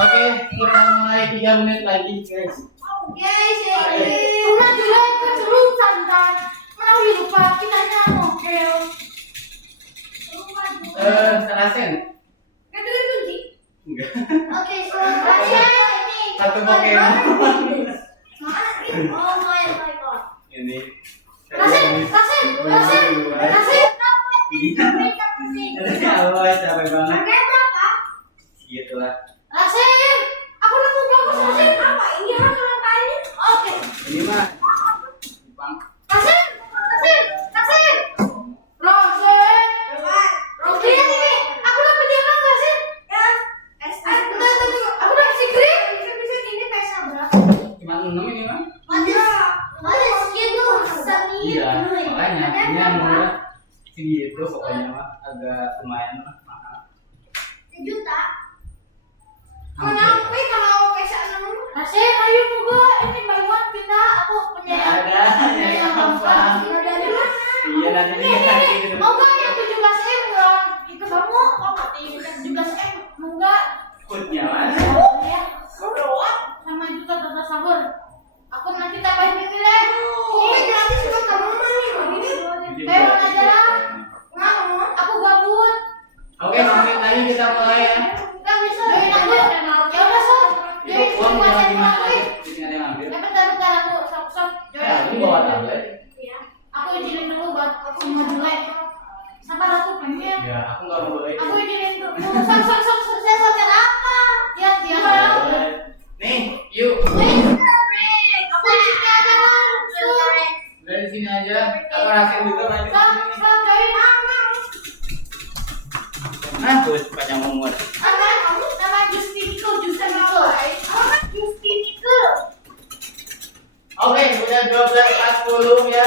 Oke, kita mulai 3 menit lagi, guys. Guys, udah juga kesurupan kan. Mau lupa kita ngomongin. Serasen. Kan itu kunci. Enggak. Oke, so ini. Satu Pokemon. Oh my god. Ini. Rasen. Allah, capek banget. Harganya berapa? Gitu lah. Rasen. Aku nemu bagus Rasen. Apa ini harga ini? Oke. Ini mah Jepang. Rasen. Ini. Aku dapat dia kan Rasen? Ya. Aku dapat si green. Ini pesa berapa? Cuma 6 ini mah. Ada skin tuh semi. Iya, makanya ini yang murah segitu pokoknya mah agak lumayan lah mahal. Sejuta. Hampir. Kalau pesa 6. Rasen, ayo juga ini buy one pindah. Aku punya Ada yang gampang. Iya nanti Ini. gitu. Mau nggak yang 17M dong? Itu kamu mau nggak? 17M mau nggak? Foodnya mas. Ya. Sama itu tata sahur. Aku nanti tambahin ini deh. Ini gratis buat kamu nih. Ini. Ayo aja lah. Aku gabut. Oke, menit lagi kita mulai ya. Kan bisa join aku. Ya udah sob. Itu uang jangan gimana aja, di sini ada yang ambil. Bentar aku sok join. Ya, ini bawa tablet. Aku izinin dulu buat aku mau jelek. Sabar aku pengen. Ya, aku nggak boleh. Aku izinin dulu. Sok saya pakai apa? Ya. Nih, yuk. Aku di sini aja langsung. Dari sini aja. Aku rasain juga maju ke sini. Sok join. Nah, tuh panjang umur. Nama Justinico. Oke, udah 12.40 ya.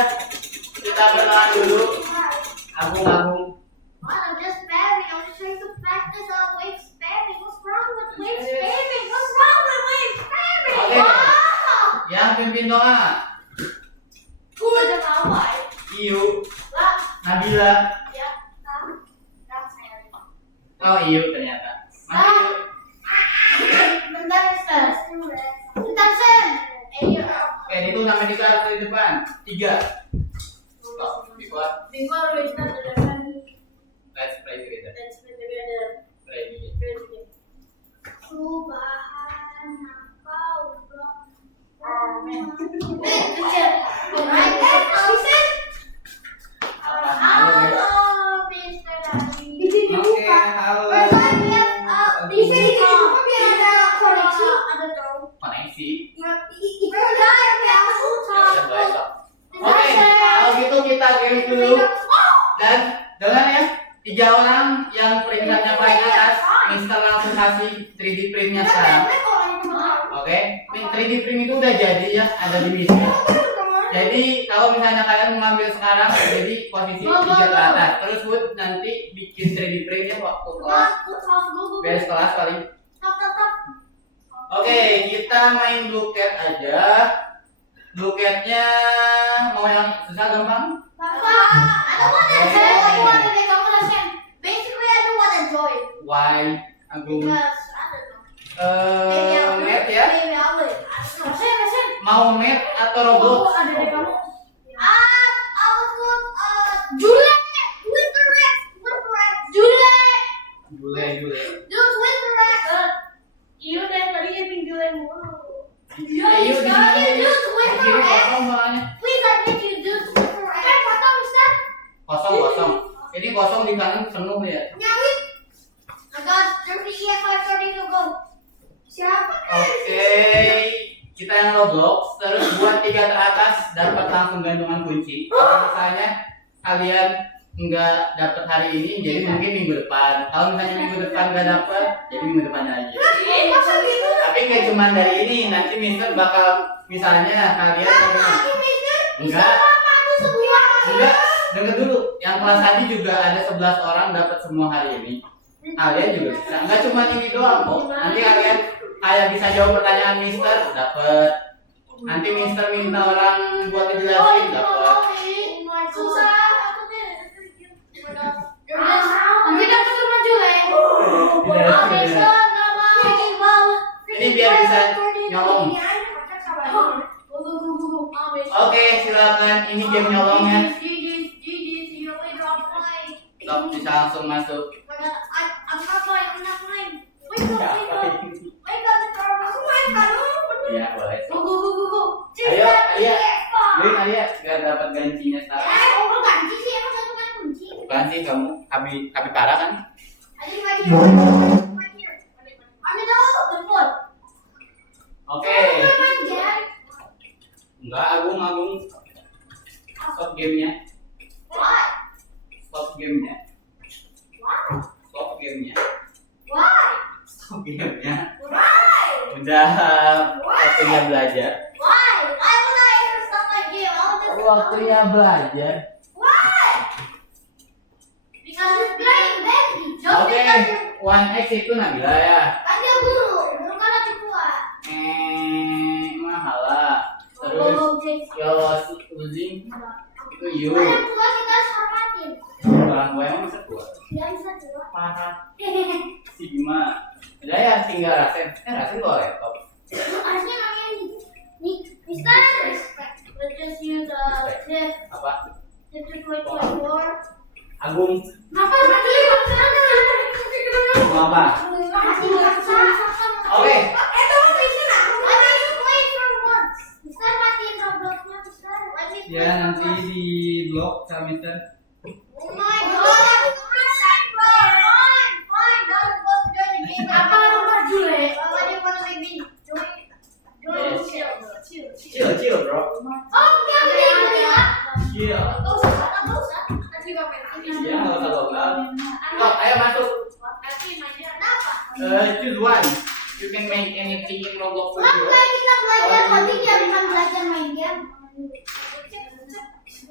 Kita berkenalan dulu. Agung. I'm just spamming. I'm just trying to practice wave spamming. What's wrong with wave spamming? Oke. Yang pimpin doa. Ada apa? Iyu, Lah, Nabila. ya. Kan saya. Oh, Iyu ternyata. Mana Iyu? Bentar, Sen. Oke, itu nama tiga harus di depan. 3. Stop. Before. Before we start the lesson, Let's play together. let's put together. Play together. Amin. Oke, halo. Koneksi. Ya udah boleh stop. Oke, kalau gitu kita game dulu. Dan dengar ya, 3 orang yang peringkatnya paling atas, Mister langsung kasih 3D printnya sekarang. Oke, 3D print itu udah jadi ya, ada di Mister. Jadi kalau misalnya kalian mengambil sekarang, jadi posisi 3 ke atas. Terus Wood nanti bikin 3D printnya waktu kelas, beres kelas paling. Oke, kita main blue cat aja. Blue catnya mau yang susah gampang? Why? Agung. Net ya? Mau net atau robot? Jule. Ayo di sini. Kiri kosong makanya. Kosong. Ini kosong di kanan penuh ya. Oke, kita yang Roblox terus buat 3 teratas dapat langsung gantungan kunci. Kalau misalnya kalian nggak dapat hari ini, jadi mungkin minggu depan. Kalau misalnya minggu depan nggak dapat, jadi minggu depannya aja. Tapi nggak cuma dari ini, nanti Mister bakal misalnya kalian enggak, dengar dulu. Yang kelas tadi juga ada 11 orang dapat semua hari ini. Kalian juga bisa. Enggak cuma ini doang kok. Nanti kalian kayak bisa jawab pertanyaan Mister, dapat. Nanti Mister minta orang buat dijelasin, dapat. Nanti dapat sama Jule. Tidak. bisa nyolong. Oke, silakan. Ini game nyolongnya. Stop, bisa langsung masuk. Iya, boleh. Ayo, Alia. Yuk, Alia, biar dapat gancinya sekarang. Bukan sih kamu, kami parah kan? Oke. Enggak, Agung. Stop gamenya. Stop gamenya. Stop gamenya. Stop gamenya. Udah waktunya belajar. Waktunya belajar. Oke, 1x itu Nabila ya. Mahala. Terus you're losing itu you. Orang tua emang bisa tua. Parah. Si Bima. Udah ya, tinggal Rasen. Rasen bawa laptop. Apa? Agung. Mau apa? Oke. Ya nanti di blog sama Mister. Chill bro. Chill. Ya nggak usah logam. Ayo masuk. Choose one. You can make anything in Roblox video.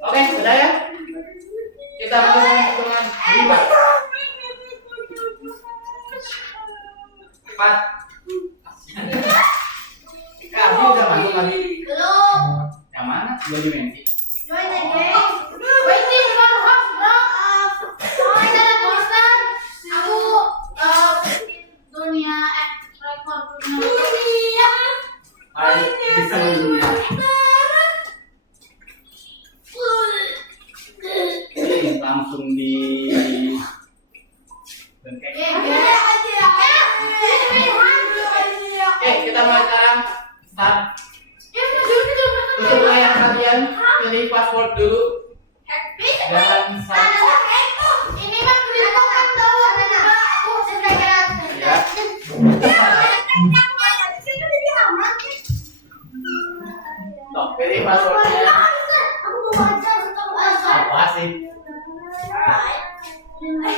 Oke, sudah ya. Kita mulai hitungan 5, 4. Abi udah masuk lagi. Yang mana? 2 dimensi. Ayo, bisa dunia. Ini langsung di bengkek. Oke, kita mulai sekarang. Start. Untuk layar kalian, pilih password dulu. Dan start. Ya. Stop, pilih passwordnya. Apa sih? Pilih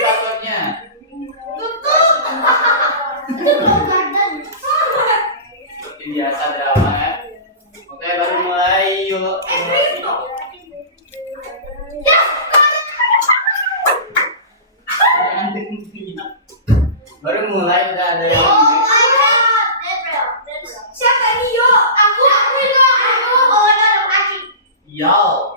passwordnya. Seperti biasa drama kan. Oke, baru mulai yuk. Baru mulai udah ada yang yo.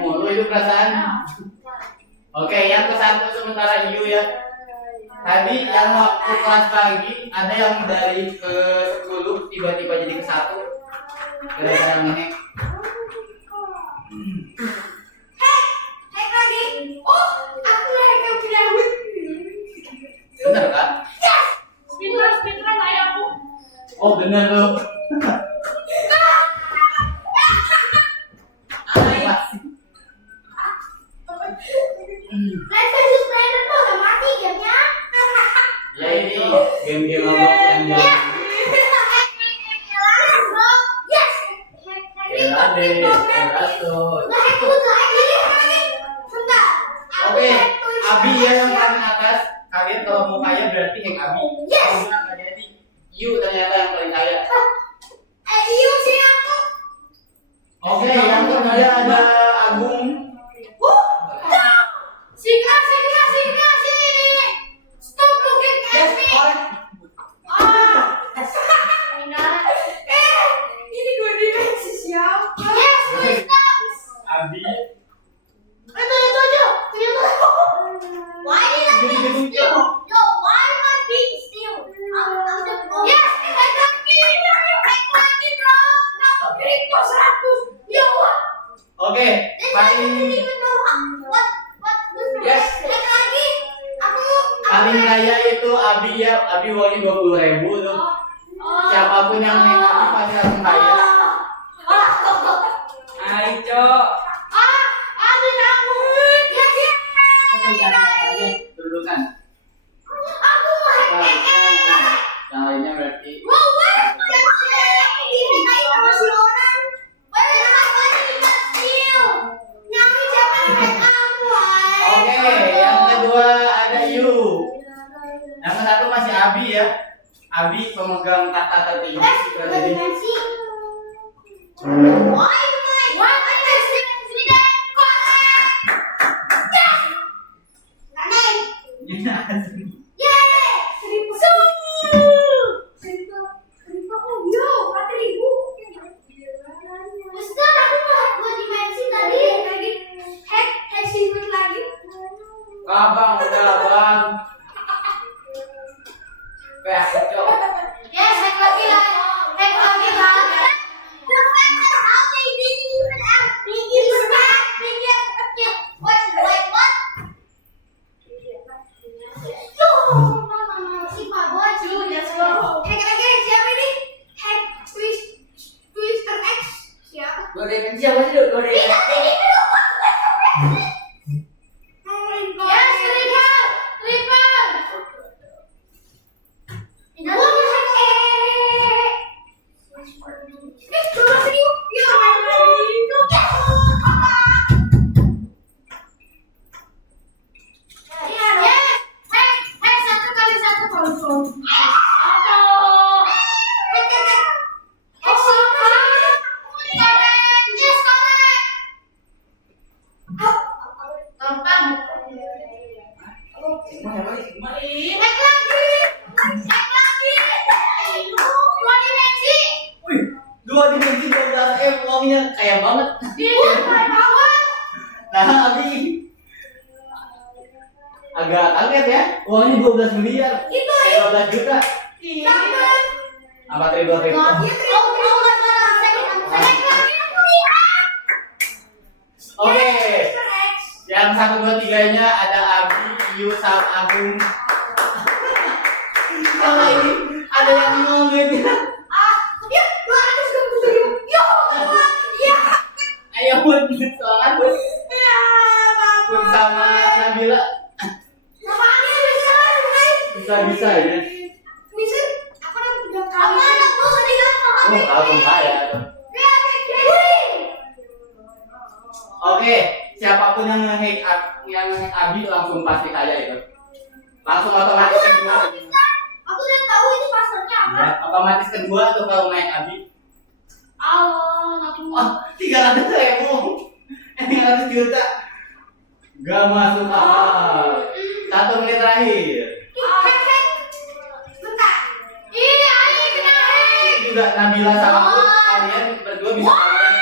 Mulu itu perasaan. Oke, yang ke 1 sementara you ya. Tadi yang waktu kelas pagi ada yang dari ke 10 tiba-tiba jadi ke 1. Gara-gara ngehack. Bener kan? Oh bener loh. Ya ini game-game Roblox yang Oke, Abi ya yang paling atas. Agung. Singa, sini. Stop looking at Yes, me. correct. Ini gue dimensi siapa? Yes, please stop. Abi. Itu aja. Why did I Gini, being gini, still? gini. Yo, why am I being still? I'm the pro. Yes, head lagi, bro. Nama kripto 100. Yo, what? Oke, Then I didn't paling even know what Yes. Head lagi. Aku paling kaya itu Abi ya. Abi uangnya 20.000 tuh. Siapapun yang main Abi pasti langsung kaya. Ayo, Abi aku. dulu kan. Aku Yang lainnya berarti. Wow, where's my ini kayak sama si orang. Where is my money that steal? Nyari siapa di head aku, Oke, yang kedua ada Yu. Yang satu masih Abi ya. Abi pemegang tahta tertinggi. Jadi Why am I sini deh? Abang, udah bang. Kayak kecil. Yes, hack lagi lah. Hack lagi bang. The fact that how they didn't even ask me is that what's like what? Yo, si Pak Boy, let's go. Hack lagi siapa ini? Hack Twister X siapa? Dua dimensi apa sih? Dua dimensi. Tidak ini belum. Yes, triple. What the heck? Dua dimensi 12M uangnya kaya banget. Nah, Abi agak kaget ya. Uangnya 12 miliar. 12 juta. Apa triliun triliun? Oke. Yang 1, 2, 3-nya ada Abi, Yu, sama Agung. Sama ini ada yang ngomongnya. Ayo pun soal pun sama Nabila bisa ya. Oh, Agung kaya. Oke, siapapun yang nge-hack Abi langsung pasti kaya itu. Langsung otomatis kedua. Aku udah tahu itu passwordnya apa. Ya, otomatis kedua tuh kalau naik Abi. Oh, 300.000. 300 juta. Gak masuk akal. 1 menit terakhir. Bentar. Ini ayo kena hack. Ini juga Nabila sama aku, kalian berdua bisa comeback.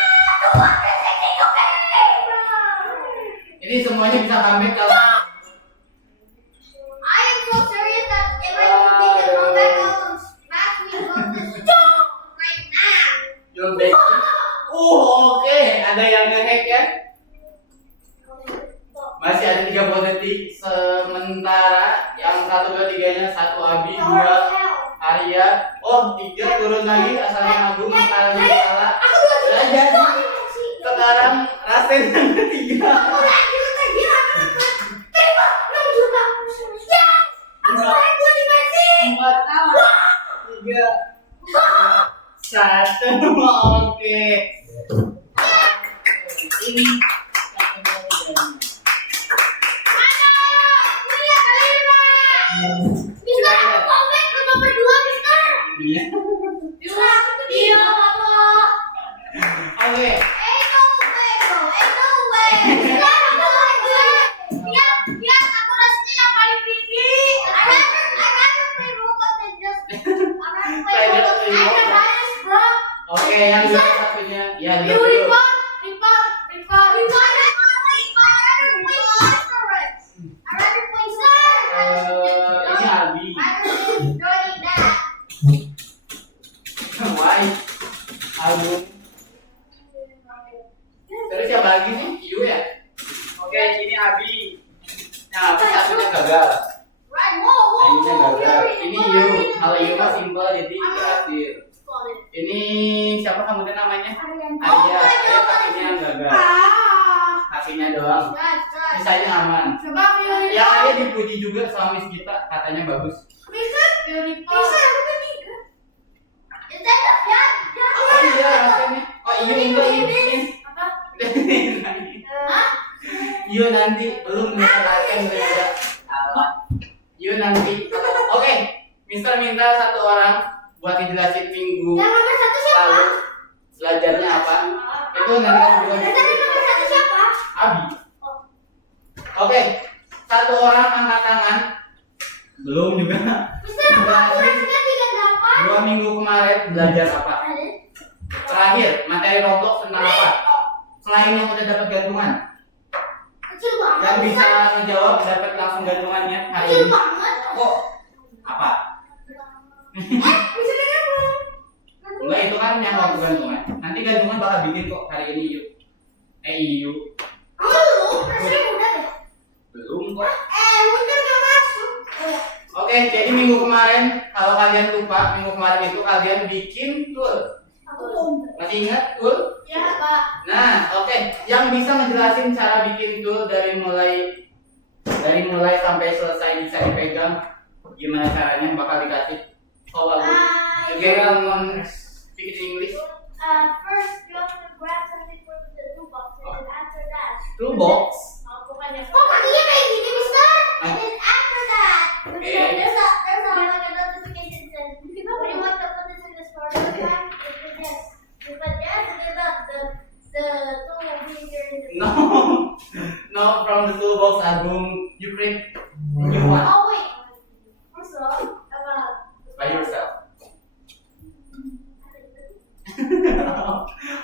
Ini semuanya bisa comeback kalau I am so serious that if I don't make a comeback, I will smash me on this job right now. you're back. Oke, ada yang nge-hack ya. Masih ada 30 detik. Sementara yang 1, 2, 3-nya 1 Abi, 2 Arya. Oh, 3 turun lagi asalnya Agung, sekarang salah. Ya jadi sekarang Rasen yang ketiga. Aku lagi ketagihan. Terima 6 juta. Ya, aku naik 2 dimensi. 4, 3, 2, 1. Oke. Ini Mister, aku comeback ke nomor 2, Mister. iya. Iya, Mama. Oke. Ain't no way, bro. Ain't no way. Oke, ini Abi. Nah, Abi satunya gagal. Ini gagal. Ini Yu. Kalau Yu mah simpel jadi berhasil. Ini siapa kamu namanya? Arya. Arya kakinya yang gagal. Kakinya doang. Sisanya aman. Yang Arya dipuji juga sama Miss Gita, katanya bagus. Oh iya, rasanya. Oh iya, enggak ini. Yu nanti belum menyelesaikan beda. Salah. Yu nanti. Oke, Mister minta satu orang buat dijelasin minggu lalu belajarnya apa. Itu nanti kamu buat. Abi. Oke, satu orang angkat tangan. Belum juga. 2 minggu kemarin belajar apa? Terakhir, materi Roblox tentang apa? Selain yang udah dapat gantungan. Yang bisa ngejawab dapat langsung gantungannya hari ini. Kok? Apa? Enggak, itu kan yang waktu gantungan. Nanti gantungan bakal bikin kok hari ini yuk. Yuk. Belum kok. Oke, jadi minggu kemarin kalau kalian lupa, minggu kemarin itu kalian bikin tool. Masih ingat tool? Ya, Pak. Nah, oke, yang bisa ngejelasin cara bikin tool dari mulai sampai selesai bisa dipegang, gimana caranya bakal dikasih. Oh, aku. Again, I'm speak in English. First, you have to grab something from the toolbox and then after that. Toolbox. Bukannya. Oh, kakinya kayak gini, Mister. And then after that, Okay. there's a like a notification says, when you want to put this in the storage bag, you put yes. You put yes, and then the tool will be here in the. No, from the toolbox album, you create new one Oh wait. Also, about. by yourself.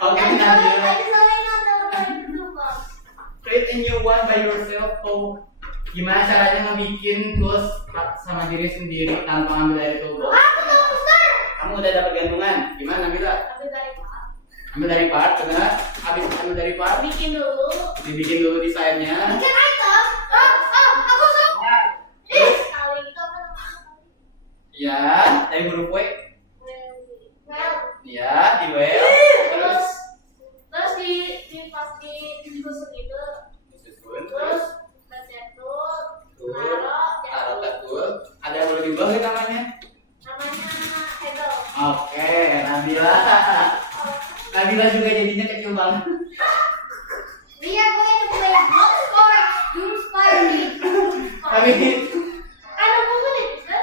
Okay, I now just only know the toolbox. create a new one by yourself. So, gimana caranya ngebikin tools sama diri sendiri tanpa ambil dari toolbox? Aku tahu, Mister. Kamu udah dapat gantungan? Gimana Nabila? Ambil dari Pak. Ambil dari part, benar? Habis ambil dari part, Bikin dulu. dibikin dulu desainnya. Bikin item. Aku suka. Kali itu apa namanya? Ya, dari huruf W. Well. Ya, di W. Terus Terus pas digusur gitu, disusun. terus tercetul, Taruh ke tool. Ada yang boleh diubah nggak namanya? namanya handle. Oke, Nabila. Nabila juga jadinya kecil banget. We are going to play hopscotch, doomspire. Tapi Ada buku nih, Mister.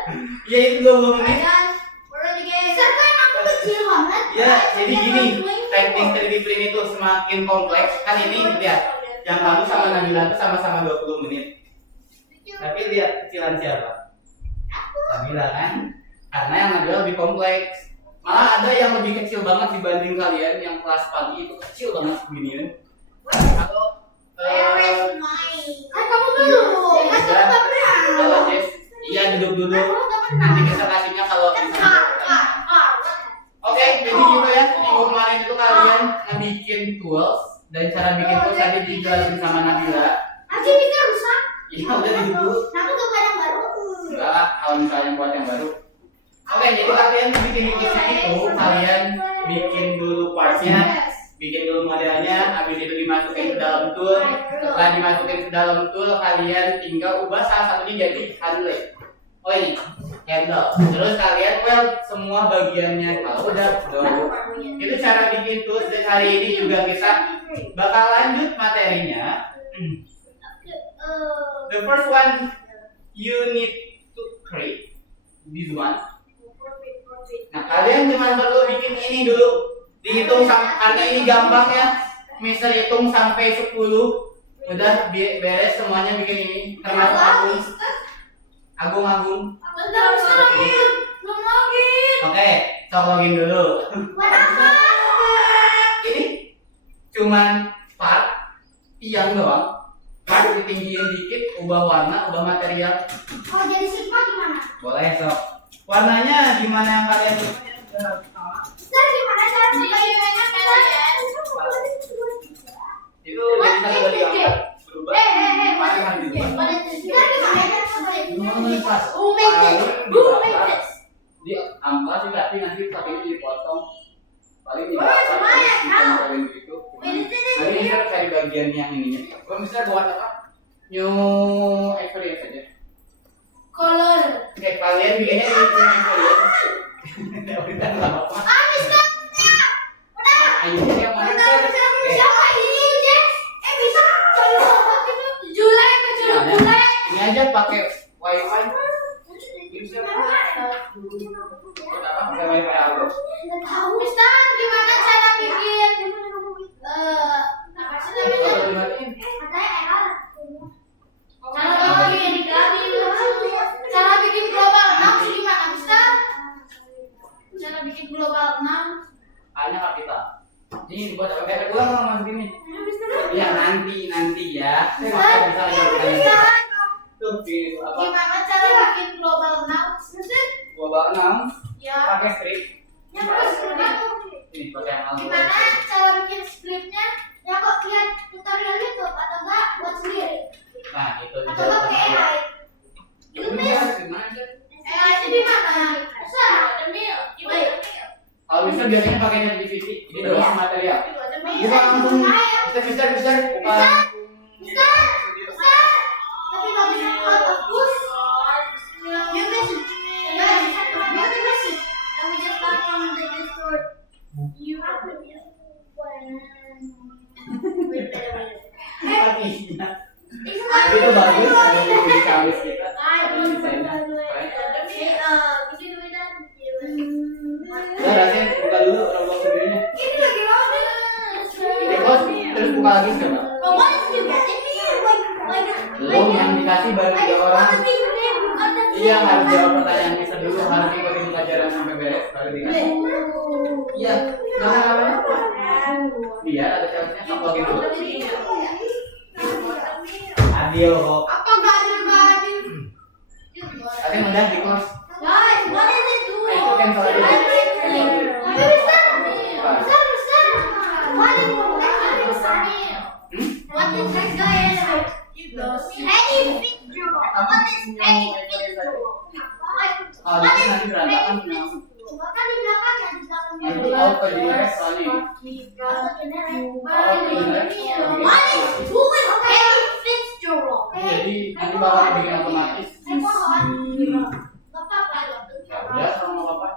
ya itu 20 menit. Guys, we're in the game. Mister, kan aku kecil banget. Ya, jadi gini, teknik 3D print itu semakin kompleks. Kan ini lihat, yang kamu sama Nabila itu sama-sama 20 menit. Tapi lihat kecilan siapa? Nabila kan? Karena yang Nabila lebih kompleks. Malah ada yang lebih kecil banget dibanding kalian yang kelas pagi itu kecil banget begini. Kalau Where is mine? Kan kamu dulu. Kan kamu nggak pernah. kalau Jess, iya duduk dulu. Nanti kita kasihnya kalau misalnya. Oke, jadi gitu ya. Minggu kemarin itu kalian ngebikin tools dan cara bikin tools tadi dijelasin sama Nabila. Nanti bisa rusak. Iya udah duduk dulu. Nanti tuh yang baru. Enggak, kalau misalnya buat yang baru. Oke, jadi kalian bikin toolsnya itu kalian bikin dulu partsnya, bikin dulu modelnya, habis itu dimasukin ke dalam tool. Setelah dimasukin ke dalam tool, kalian tinggal ubah salah satunya jadi handle. Oh ini handle. Terus kalian weld semua bagiannya. Kalau udah, itu cara bikin tools. Dan hari ini juga kita bakal lanjut materinya. The first one you need to create this one. Nah, kalian cuma perlu bikin ini dulu. Dihitung karena ini gampang ya. Mister hitung sampai 10. Udah beres semuanya bikin ini. Termasuk Agung. Belum login. Oke, sok login dulu. Ini cuman part tiang doang. Part ditinggiin dikit, ubah warna, ubah material. Oh, jadi sigma gimana? Boleh sok. Warnanya gimana yang kalian suka? Mister, gimana cara membukanya kalian? Itu jadi satu dari gambar berubah. New experience aja. Color. Oke, kalian bikinnya new experience. Udah nggak apa-apa. Mister. Udah. Ayo yang mana Udah, Mister? siapa ini, Jess? Bisa. Julai ke Julai. Ini aja pakai wifi. Mister, kenapa pakai wifi aku? Mister, gimana cara bikin apa sih namanya? Kalau dimatiin, Cara bikin global 6 sih gimana, Mister? Cara bikin global 6. hanya kak kita. Ini buat apa? Kayak ulang sama begini. Ya nanti ya. Saya bisa Mister, Tuh, gini, apa? gimana cara bikin global 6? Mister? Gua bawa 6 Ya. pakai strip. Yang terus Ini pakai yang gimana cara bikin skripnya? Ya kok lihat tutorial YouTube atau enggak buat sendiri? Nah, itu Atau enggak pakai AI? Itu bisa gimana aja? AI itu di mana? Bisa. Kalau bisa biasanya pakai ChatGPT. Jadi doang material. Bukan Bisa. langsung bisa bukan. Bisa. Tapi nggak bisa hapus. You message. You message. Let me just back on the Discord. You. Artinya itu bagus kalau di kamis kita. Udah rasain buka dulu robot videonya. Ini lagi mau Terus buka lagi coba. Belum yang dikasih baru 3 orang. Iya harus jawab pertanyaan bisa dulu, harus ikutin pelajaran sampai beres baru dikasih. Iya, jangan namanya. Biar ada chance-nya sok login dulu. Adil kok. Apa gak adil? Tapi udah di kelas. Guys, what is it doing? Itu cancel aja. What is it? Oh, jadi nanti berantakan punya aku. Nanti out ke jenis soalnya ini. Jadi nanti bakal bikin otomatis. Ya udah sama apa?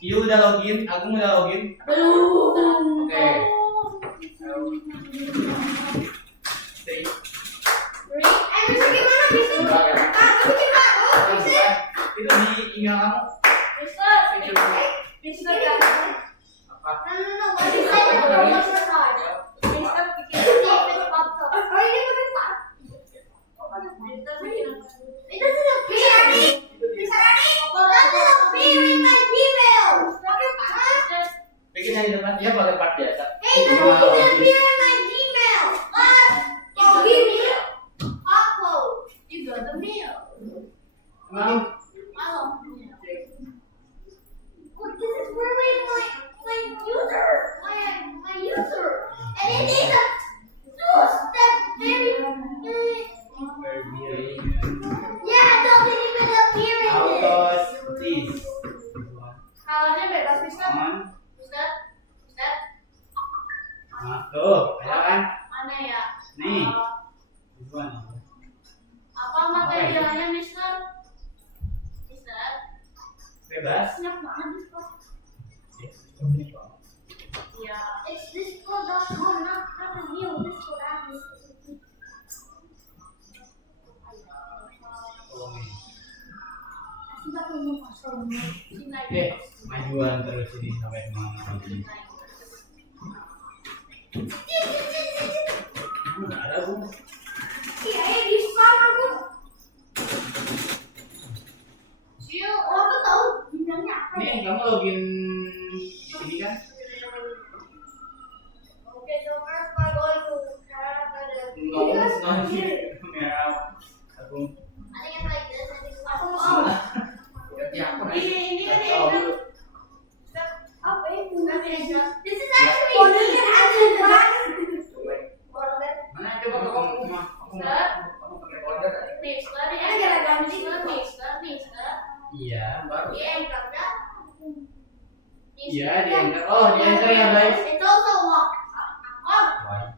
You udah login, aku udah login. Oke. Stay. Enggak ya. Itu di email kamu. Apa? Bikinnya di depan dia pakai part biasa. Emang autos this Kalahnya bebas, Mister. on. Mister. Mister. Nah, tuh, ada kan? Mana ya? Nih. Apa materialnya, Mister? Mister. Bebas. Banyak banget, Mister. Ya. It's disco.com, not real disco Majuan terus ini sampai kemana? Nggak ada bu. Iya, di spam aku. Siu, aku tahu bidangnya apa. Nih kamu login ini kan? Okay, so first we're going to Merah. Aku. I think it's like this. I think it's aku mau. Ya aku Ini kan tahu dulu. Apa ini? This is actually Mana coba kamu mah? Kamu pakai order? Iya, baru. Iya, di enter. Oh, di enter ya guys. It's also locked. Why?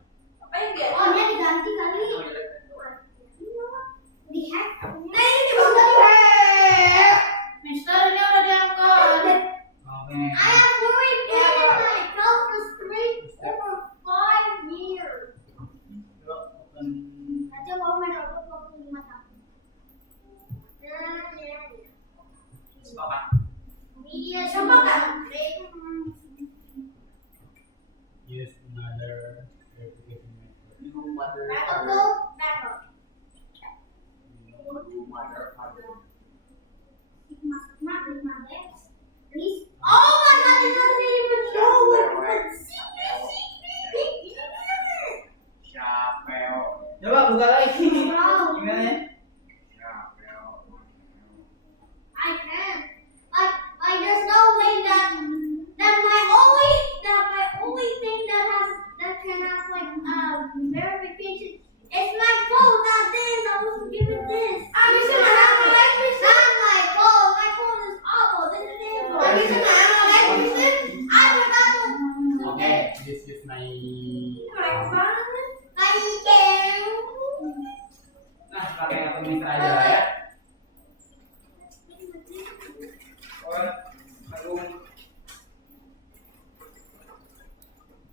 Another verification method. New mother Backup father. go, backup. New mother father. Please. Oh my God, it doesn't even show it. Chapel. Coba buka lagi. Gimana ya? Chapel. I can. Like there's no way that my only thing that can have like verification is my phone. Not this. I was given this. I'm just gonna have my life reset. Not my phone. My phone is awful. This is it. I'm just gonna have my life reset. I forgot to. Okay, this is my. Nah, pakai akun Mitra aja lah ya. Oh, Agung.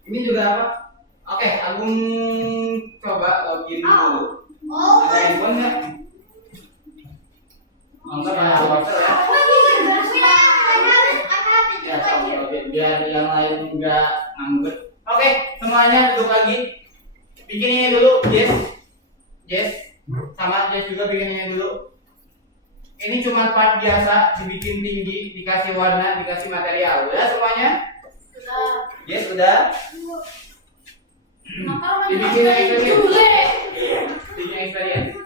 Ini juga apa? Oke, Agung coba login dulu. Oh. Ada handphone nggak? Enggak ada WhatsApp ya. Ya, sama login biar yang lain nggak nganggur. Oke, semuanya duduk lagi. Bikin ini dulu, Jess. Sama Jess juga bikin ini dulu. Ini cuma part biasa, dibikin tinggi, dikasih warna, dikasih material. Udah semuanya? Yes, udah. Dibikin experience. Bikin experience.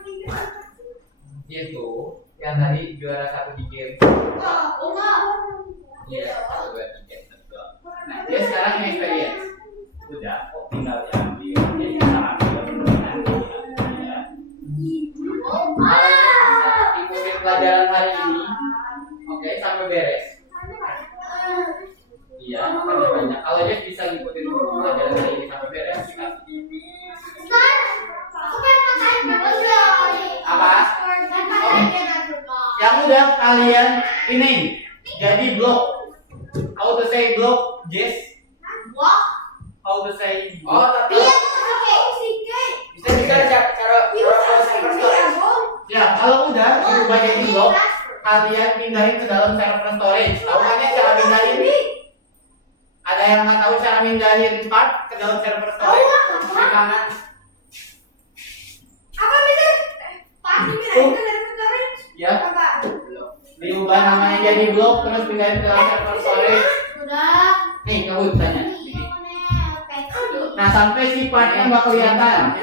Yes tuh, yang tadi juara 1 di game. Yes, 1, 2, 3, 1, 2. Nah, dia sekarang ini experience. Udah, kok tinggal diambil. Jadi kita ambil nanti ya. Ikutin pelajaran hari ini. Oke, sampai beres. Iya, makanya banyak. Kalau dia bisa ngikutin pelajaran hari ini sampai beres, apa? Yang udah kalian ini jadi blok. How to say blok, Jess? How to say blok? Oh, tapi bisa cara Ya, kalau udah dirubah jadi blok, kalian pindahin ke dalam server storage. Tahu kan ya cara pindahin? Ada yang nggak tahu cara pindahin part ke dalam server storage? Di kanan. Ya, diubah namanya jadi blok, terus pindahin ke dalam server storage. Nih, kamu tanya. Nah, sampai si partnya nggak kelihatan.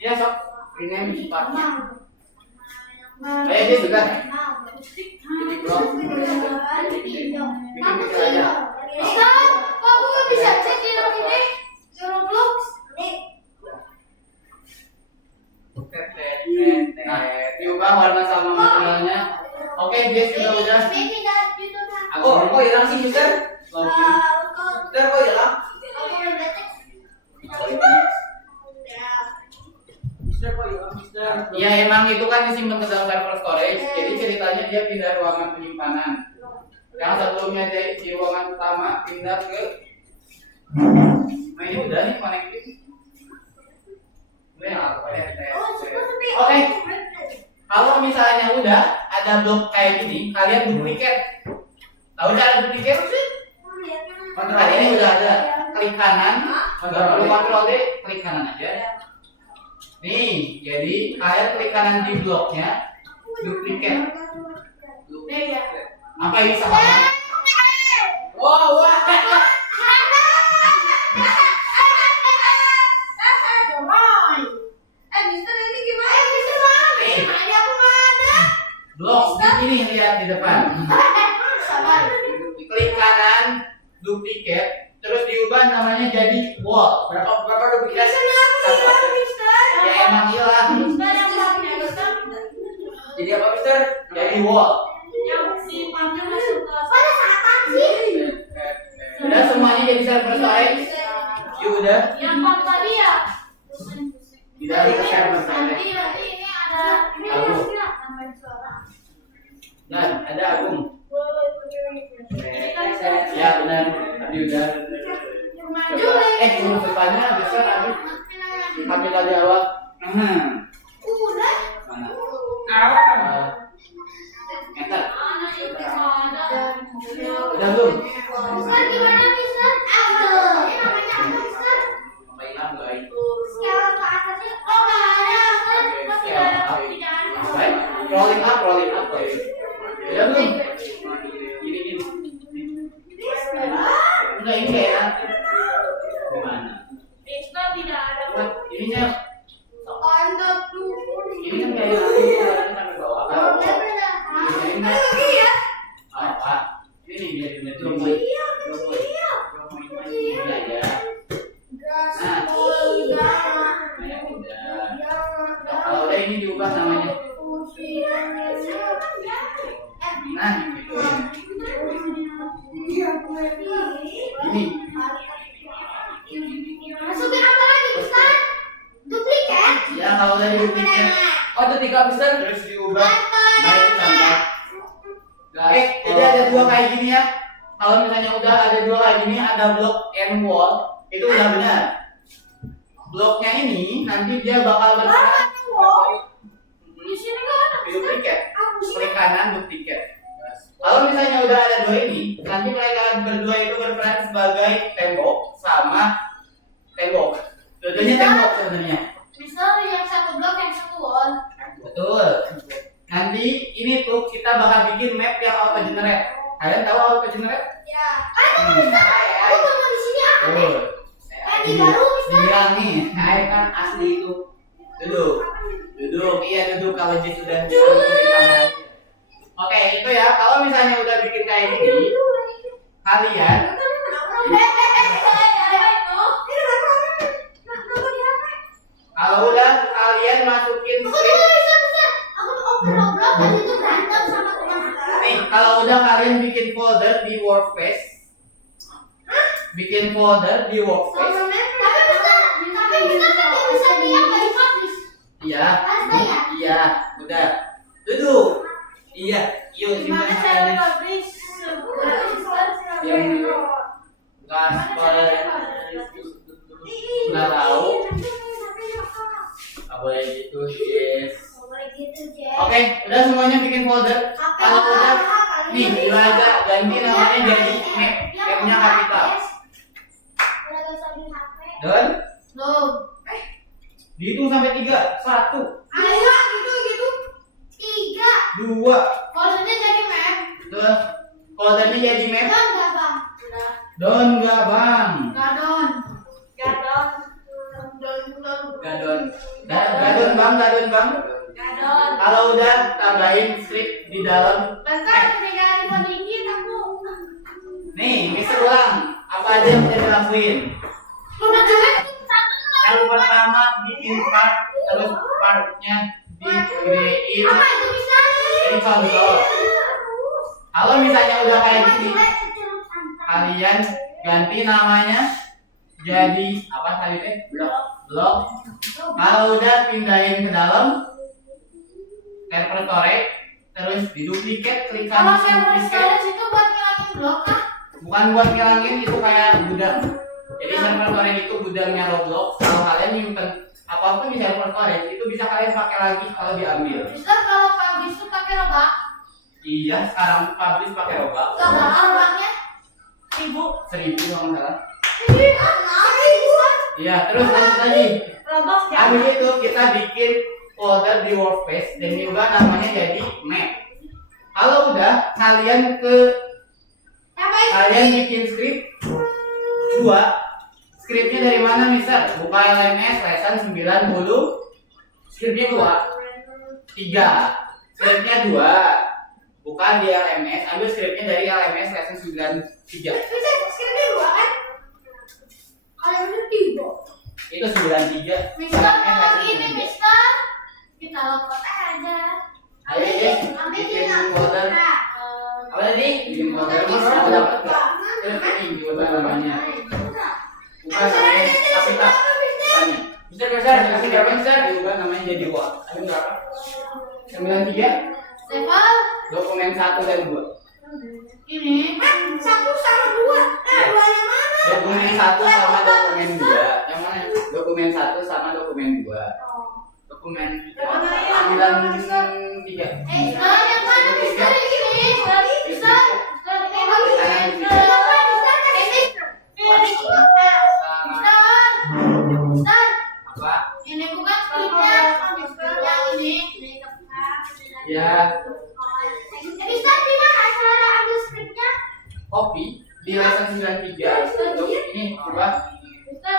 Ya, sok. Ini si partnya. Ayo, dia juga. Jadi blok. Bikin kecil aja. Nah, diubah warna sama materialnya. Oke, Jess juga udah. kok hilang sih, Mister? Login. Mister, kok hilang? Mister, kok hilang, Mister? Ya emang itu kan disimpan ke dalam server storage. Jadi ceritanya dia pindah ruangan penyimpanan. Yang sebelumnya di ruangan utama pindah ke. Nah ini udah nih connecting. Ini apa ya? Oke. Kalau misalnya udah ada blok kayak gini, kalian duplikat. Tahu cara duplikat sih? Nah, ini udah ada. Klik kanan, Ctrl D, klik kanan aja. Nih, jadi kalian klik kanan di bloknya, duplikat. Apa ini sama? Wah. Blok ini lihat di depan. Klik kanan, duplikat, terus diubah namanya jadi wall. Berapa duplikat? Ya emang hilang. Jadi apa, Mister? Jadi wall. Udah semuanya jadi server storage. Ya udah. Di dalam server storage. Dan ada Agung. Ya benar. Tadi udah. Belum depannya bisa tadi. Tapi tadi awal. Mana? Enter. Udah belum? Mister tidak ada. Buat ininya. Anda tuh. Ini kan kayak yang sampai bawah. Ini kan. Iya. Apa? Ini biar dia belum Iya. ya. Ya udah. Kalau udah ini diubah namanya. Nah, gitu. Ini. Masukin apa lagi, Mister? Duplikat? Ya kalau udah diduplikat Oh, ada 3 mister. terus diubah. Nah itu contoh. Jadi ada dua kayak gini ya. Kalau misalnya udah ada dua kayak gini, ada block and wall, itu udah benar. Bloknya ini nanti dia bakal bergerak Di sini kan ada. duplikat. Klik kanan duplikat. Kalau misalnya udah ada dua ini, nanti mereka berdua itu berperan sebagai tembok sama tembok. Dua-duanya tembok sebenarnya. Mister yang satu blok, yang satu wall. Betul. Nanti ini tuh kita bakal bikin map yang auto generate. Kalian tahu auto generate? Ya. Ada Mister. Aku tonton di sini apa? Betul. Di baru, Mister. Dibilang nih, Air kan asli itu. duduk. Duduk, iya duduk kalau dia sudah Oke, itu ya. Kalau misalnya udah bikin kayak gini, kalian kalau udah kalian masukin script. Nih, kalau udah kalian bikin folder di workspace, bikin folder di workspace. Iya, iya, udah. Duduk. Iya, yuk simpan filenya. Gaspar. Nggak tahu. Nggak boleh gitu, yes. Oke, udah semuanya bikin folder. Kalau udah, nih, aja ganti namanya jadi map. Mapnya kapital. Dan dihitung sampai 3. 1, 2. Foldernya jadi map. Betul. Foldernya jadi map. Don nggak bang? Don nggak bang? Gadon. Gadon. Gadon. Gadon bang, gadon bang. Gadon. Kalau udah tambahin script di dalam. Bentar, tinggal info dikit aku. Nih, Mister ulang. Apa aja yang bisa dilakuin? Udah juga satu Yang pertama bikin part, terus partnya digedein. apa itu bisa? Ini contoh. Kalau misalnya udah kayak gini, kalian ganti namanya jadi apa tadi teh? Blok. Kalau udah pindahin ke dalam server storage, terus diduplikat, klik Kalau kanan server duplikat. storage itu buat ngilangin blok kah? Bukan buat ngilangin, itu kayak gudang. Jadi server storage itu gudangnya Roblox. Kalau kalian nyimpen apapun di server storage itu bisa kalian pakai lagi kalau diambil. Mister kalau publish itu pakai robak. Iya, sekarang publish pakai Roblox. Berapa robaknya? 1000 kalau nggak salah. Mister. Iya, terus lanjut lagi. Robak Habis itu kita bikin folder di workspace dan juga namanya jadi map. Kalau udah kalian bikin script 2. Scriptnya dari mana, Mister? Buka LMS lesson 90. Scriptnya 2. 3. Scriptnya 2. Buka di LMS, ambil scriptnya dari LMS lesson 93. Mister, skripnya 2 kan? Kalau itu 3. Itu 93. Mister, kalau gini, Mister. Kita lompat aja. Ayo guys, bikin folder. Apa tadi? Bikin folder. Kamu dapat nggak? Terus ini diubah namanya. Bukan namanya kapital. Tanya. Mister, kasih berapa mister? Diubah namanya jadi what? Ada berapa? 93. Level Dokumen 1 dan 2. ini. 1 sama 2. Duanya mana? Dokumen 1 sama dokumen 2. Yang mana? Dokumen 1 sama dokumen 2. Dokumen 93. Yang mana, Mister? Ini. Mister. Mister. Apa? Ini bukan skripnya. Yang ini. Ya, Mister, di mana cara ambil skripnya? copy di lesson 93. Ini coba. Mister,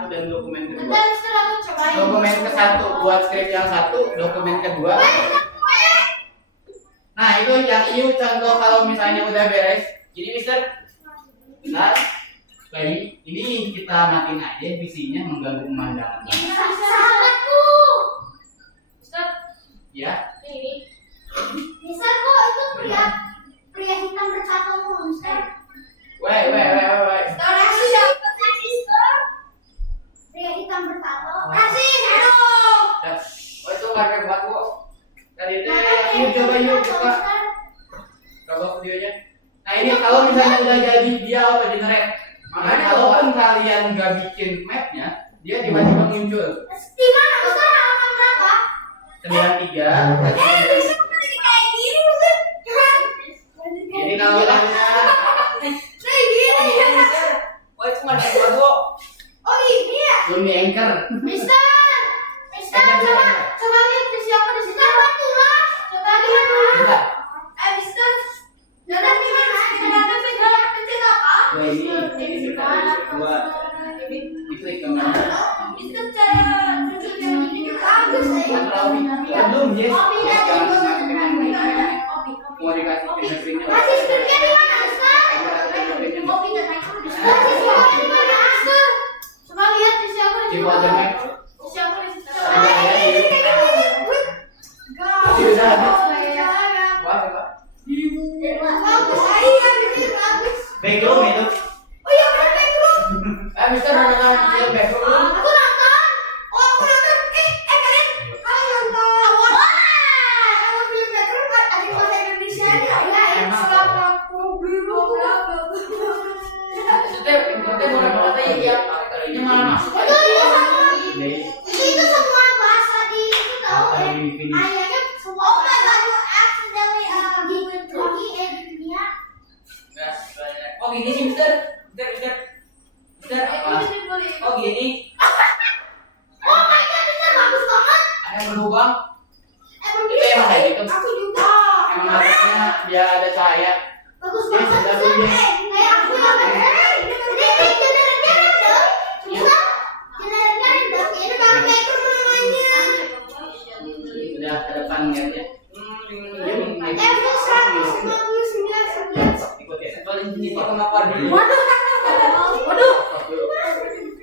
satu dan dokumen kedua. Bentar, Mister, aku cobain. Dokumen ke satu buat skrip yang satu, dokumen kedua. Nah itu yang ini contoh kalau misalnya udah beres. Jadi Mister, nah ini kita matiin aja visinya mengganggu pemandangan. Sahabatku. Mister, Ya. ini. Mister, kok itu pria hitam bertato, Mister? Weh. Kasih siapa sih, Mister? Pria hitam bertato. Kasih, halo. Dah. Oh itu nggak ada buat kok. Tadi teh, yuk coba yuk buka. Coba videonya. Nah ini kalau misalnya udah jadi dia apa generate. Makanya kalaupun kalian nggak bikin mapnya, dia tiba-tiba muncul. Di mana, Mister? Halaman berapa? 93. Mister, kayak gini, Mister. Jadi kalau lainnya Kayak gini. Wah, cuma ada dua kok. Oh, ini ya? belum di anchor. Mister, coba lihat di siapa di situ. Coba lihat dulu. Enggak. Mister, dalam gimana? Ada pencet apa? Wah ini kita dua. Diklik kemana? Mister, cara tunjuk yang ini bagus Kan terlalu belum yes. Jangan semakin mau dikasih fingerprintnya. Masih skripnya di mana, Mister? Kopi dan Masih skripnya di mana, Mister? Coba lihat di siapa di Di situ. folder map. Di siapa di situ. Masih udah habis. Wah, coba. Bagus, iya, Mister, bagus. Background itu. Oh iya, benar background. Mister nonton film background. Aku nonton. Oh, aku nonton. Kalian nonton. Wah, kalau film background ada di bahasa Indonesia nya. Ya, Emang. selama aku dulu. Kita mau apa ya? Ini malah masuk Itu iya sama. Jadi Itu semua bahasa di itu tahu apa ya. di finish? Ayahnya semua. Oh my god, you accidentally di dunia. Oh gini sih, Mister. Mister. Oh gini. Oh my god, itu bagus banget. Ada yang berlubang. Emang Itu emang kayak gitu. Aku juga. Emang harusnya dia ada cahaya. Bagus Dia banget. sudah Mister. punya. Kayak aku yang ini generatnya random. Bisa generatnya random. Ini baru background namanya. Udah ke depan lihatnya. F199. Ikut ya. Paling jenis apa apa dulu? Waduh.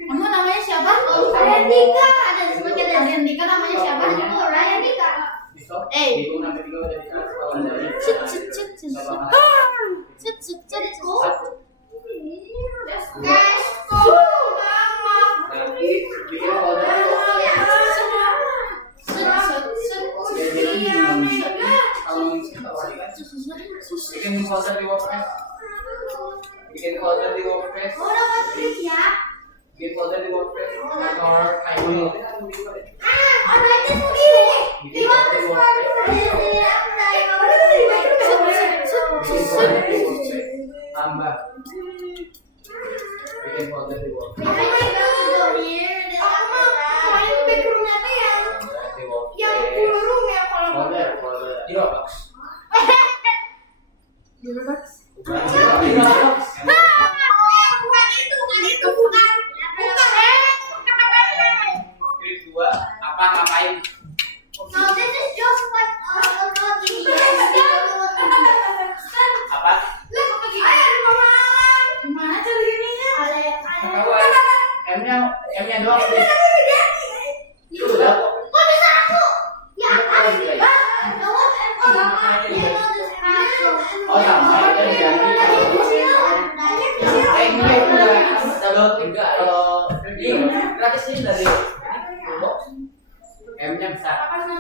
Kamu namanya siapa? Randika. Ada sebagai Randika namanya siapa? Oh, Randika. Di stop. Eh. Hitung sampai 3 udah bisa. Kalau ada lagi. Cet cet cet cet. Cet cet cet. Satu. Guys, Bikin folder. Kalau misalnya tahu kan. Bikin folder di WordPress. Bikin folder di WordPress. Oh, dapat trik ya. Bikin folder di WordPress. Atau kayak dulu. Ada aja sendiri. Bikin folder di WordPress. Bikin folder di WordPress. Tambah. Bikin folder di WordPress. Tambah di WordPress. Folder. Di Dropbox. Di Dropbox. Script 2 apa ngapain? Apa? M-nya doang deh. Itu udah kok. Oh sama itu diganti. Ini udah download juga kalau Ini gratis ini dari Dropbox. M-nya besar. Agung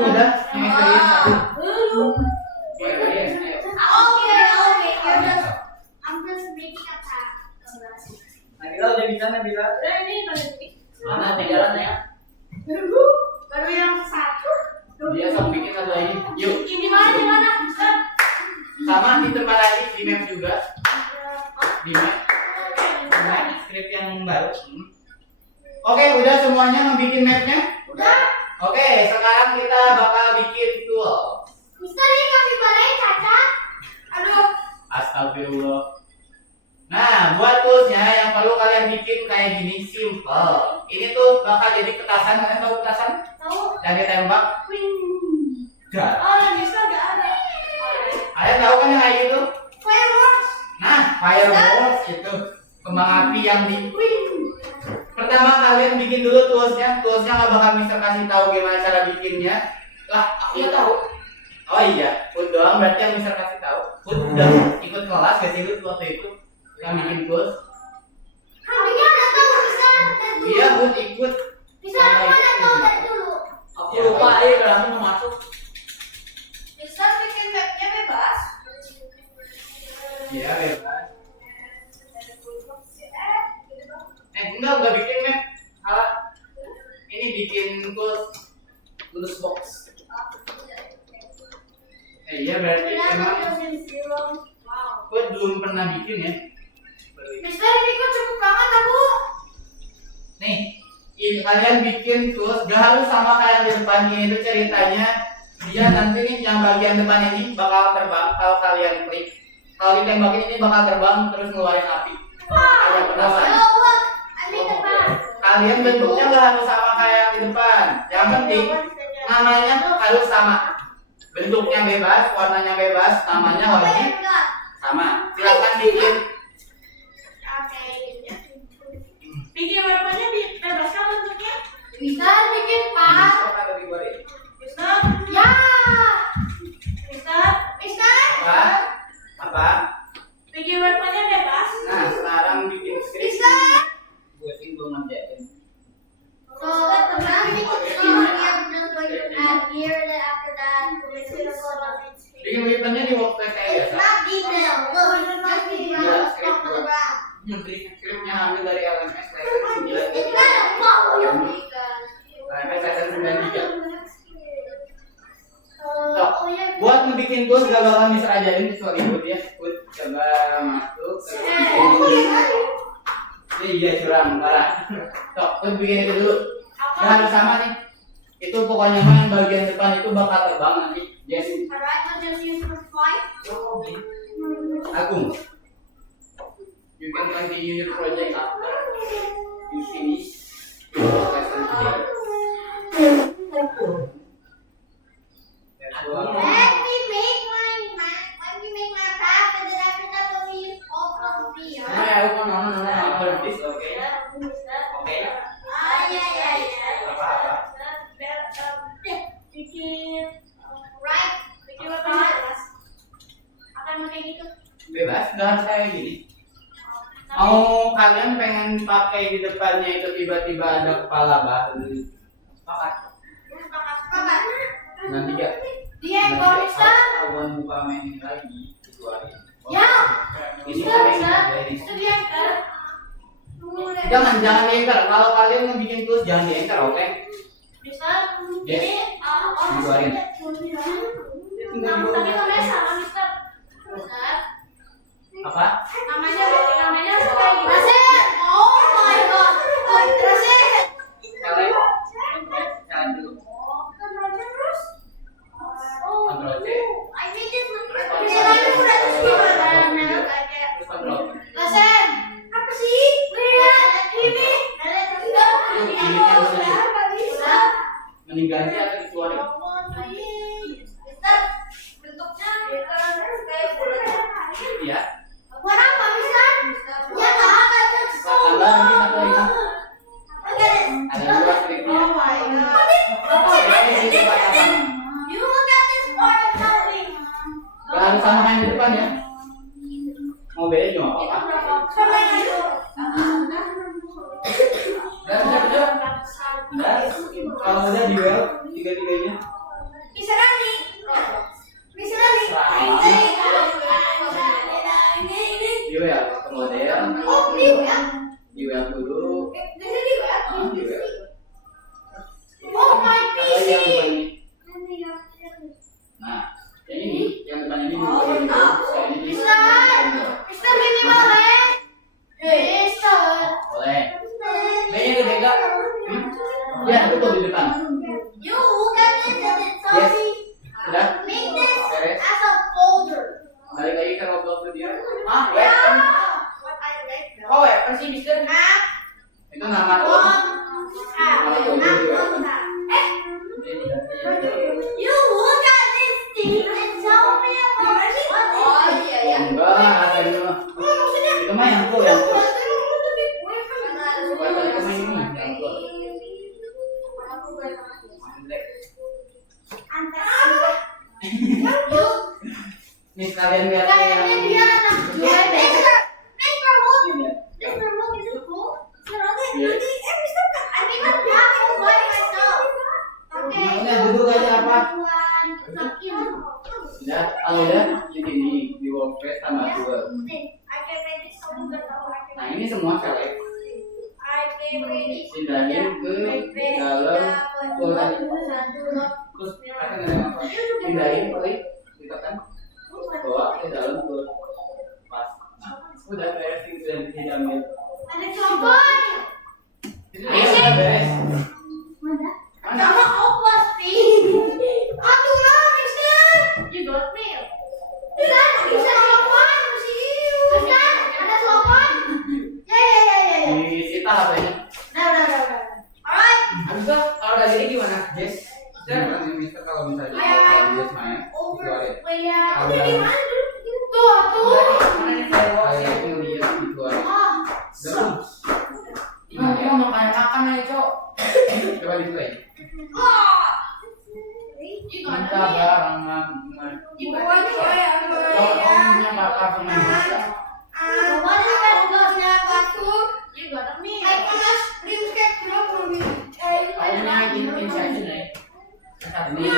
udah yang experience aku. Ya, experience, ayo. Nah kita udah bisa nih bisa. Mana tinggalannya? Baru yang satu. Dia sama bikin satu lagi. Yuk. Di mana? Sama di tempat lagi di map juga. Di map. Di map script yang baru. Oke, udah semuanya ngebikin mapnya? Udah. Oke, sekarang kita bakal bikin tool. Mister, ini kapibaranya cacat. Aduh. Astagfirullah. Nah, buat toolsnya yang perlu kalian bikin kayak gini, simple. Ini tuh bakal jadi petasan, kalian tahu petasan? Tahu? Dan ditembak, dar. Oh, yang bisa nggak ada. Kalian tahu kan yang kayak gitu? Fireworks. Nah, fireworks itu kembang api yang di. Pertama kalian bikin dulu toolsnya nggak bakal Mister kasih tahu gimana cara bikinnya. Lah, aku nggak tahu. Oh iya, Put doang berarti yang Mister kasih tahu. Put udah ikut kelas gak sih lu waktu itu yang bikin tools? Kambingnya nggak tahu bisa. Iya, Put ikut. Bisa mana tahu dari dulu. Aku lupa aja kalau aku mau masuk. Bisa bikin webnya bebas. Iya, bebas. Enggak bikin map. Salah. Ini bikin tools box. Iya berarti emang gue belum pernah bikin ya. Mister, ini kok cukup banget aku. Nih, ini kalian bikin tools gak harus sama kayak di depan ini tuh ceritanya. Dia nanti nih yang bagian depan ini bakal terbang kalau kalian klik. Kalau ditembakin ini bakal terbang terus ngeluarin api. Ada petasan. Kalian bentuknya gak harus sama kayak di depan. Yang penting namanya tuh harus sama. Bentuknya bebas, warnanya bebas, namanya wajib sama. Silakan bikin. Bikin warnanya bebaskan bentuknya. Bisa bikin pas. Bisa. Ya. Bisa. Apa? Bikin warnanya bebas. Nah, sekarang bikin script. Bisa. Gue sih belum ngerjain. Bikin wipennya di workplace kayak biasa. Scriptnya ambil dari LMS lesson 93. LMS lesson 93. Buat ngebikin tools gak bakal bisa ajarin kecuali Bud ya. Bud coba masuk. Iya curang, parah. Tok, Bud bikin itu dulu. Gak harus sama nih. Itu pokoknya mah yang bagian depan itu bakal terbang nanti. Yes. Agung. You can continue your project after you finish lesson today. Nah, aku mau nonton this, oke? Oke. Bebas, nggak harus kayak gini. Mau kalian pengen pakai di depannya itu tiba-tiba ada kepala baru. Pakai. Nanti gak? Dia yang bawa bisa. Awan buka main ini lagi kecuali. Ya. Ini Itu dia yang Jangan diantar. Kalau kalian mau bikin tools jangan diantar, oke? bisa. Yes. Ini Dikeluarin. tapi namanya sama Mister. Apa? Namanya kayak gini. Rasen. Oh my god. Rasen. Jalan dulu. Terus. Control C. Misalnya udah terus gimana? Terus control. Rasen. Apa sih? Lihat ini. Mending ganti atau dikeluarin? Mister, bentuknya kayak bulat. Iya. Buat apa, Mister? Ya nggak ada Tambah lagi satu lagi. Ada dua stripnya. Oh my god. Ini di depan apa? You look at this part of building. Gak harus sama main di depan ya. Mau beda juga nggak apa-apa. Sama yang itu. Udah. Kalau udah di well tiga-tiganya. Misalnya nih. Misalnya nih. Di well ke model. Oh, ini ya. Di well dulu. Di sini ya. Di well. Oh my Atau yang PC. depan ini. Nah, yang ini, yang depan ini dulu. Ini Mister, Mister ini boleh. Mister. boleh. B-nya gede enggak? Ya, betul di depan. You look at this and it tells Yes. me Udah. make this Beres. as a folder. Balik lagi ke Roblox video. Ah, Web. Nih sekalian lihat Kayaknya dia anak jual deh. Maunya duduk aja apa? Ya, kalau ya di sini di WordPress sama Google. Nah ini semua select. Pindahin ke dalam folder. Terus akan ada apa? Pindahin klik, ditekan bawa ke dalam folder. Pas. Udah beres sudah bisa diambil. Ada copot. Itu udah beres. Mana? Sama opas, Pi. Aduh lah, Mister. You got mail. Bisa copot, Mister. Ada copot. Ya. Disita HP-nya. Udah. Alright. Habis itu kalau udah jadi gimana? Jess? Mister kalau misalnya Jess main, keluarin. Udah di mana dulu? Tuh. Mana nih saya tinggal dia dikeluarin. Terus. Dia mau makan aja, Cok. Coba diplay. Kita barengan. Omnya makan pemain bola. Omnya inception ya. Ini.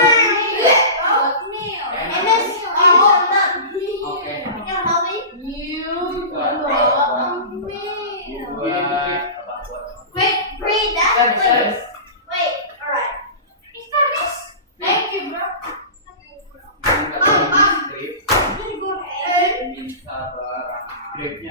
Oke. Thank you, bro. Gripnya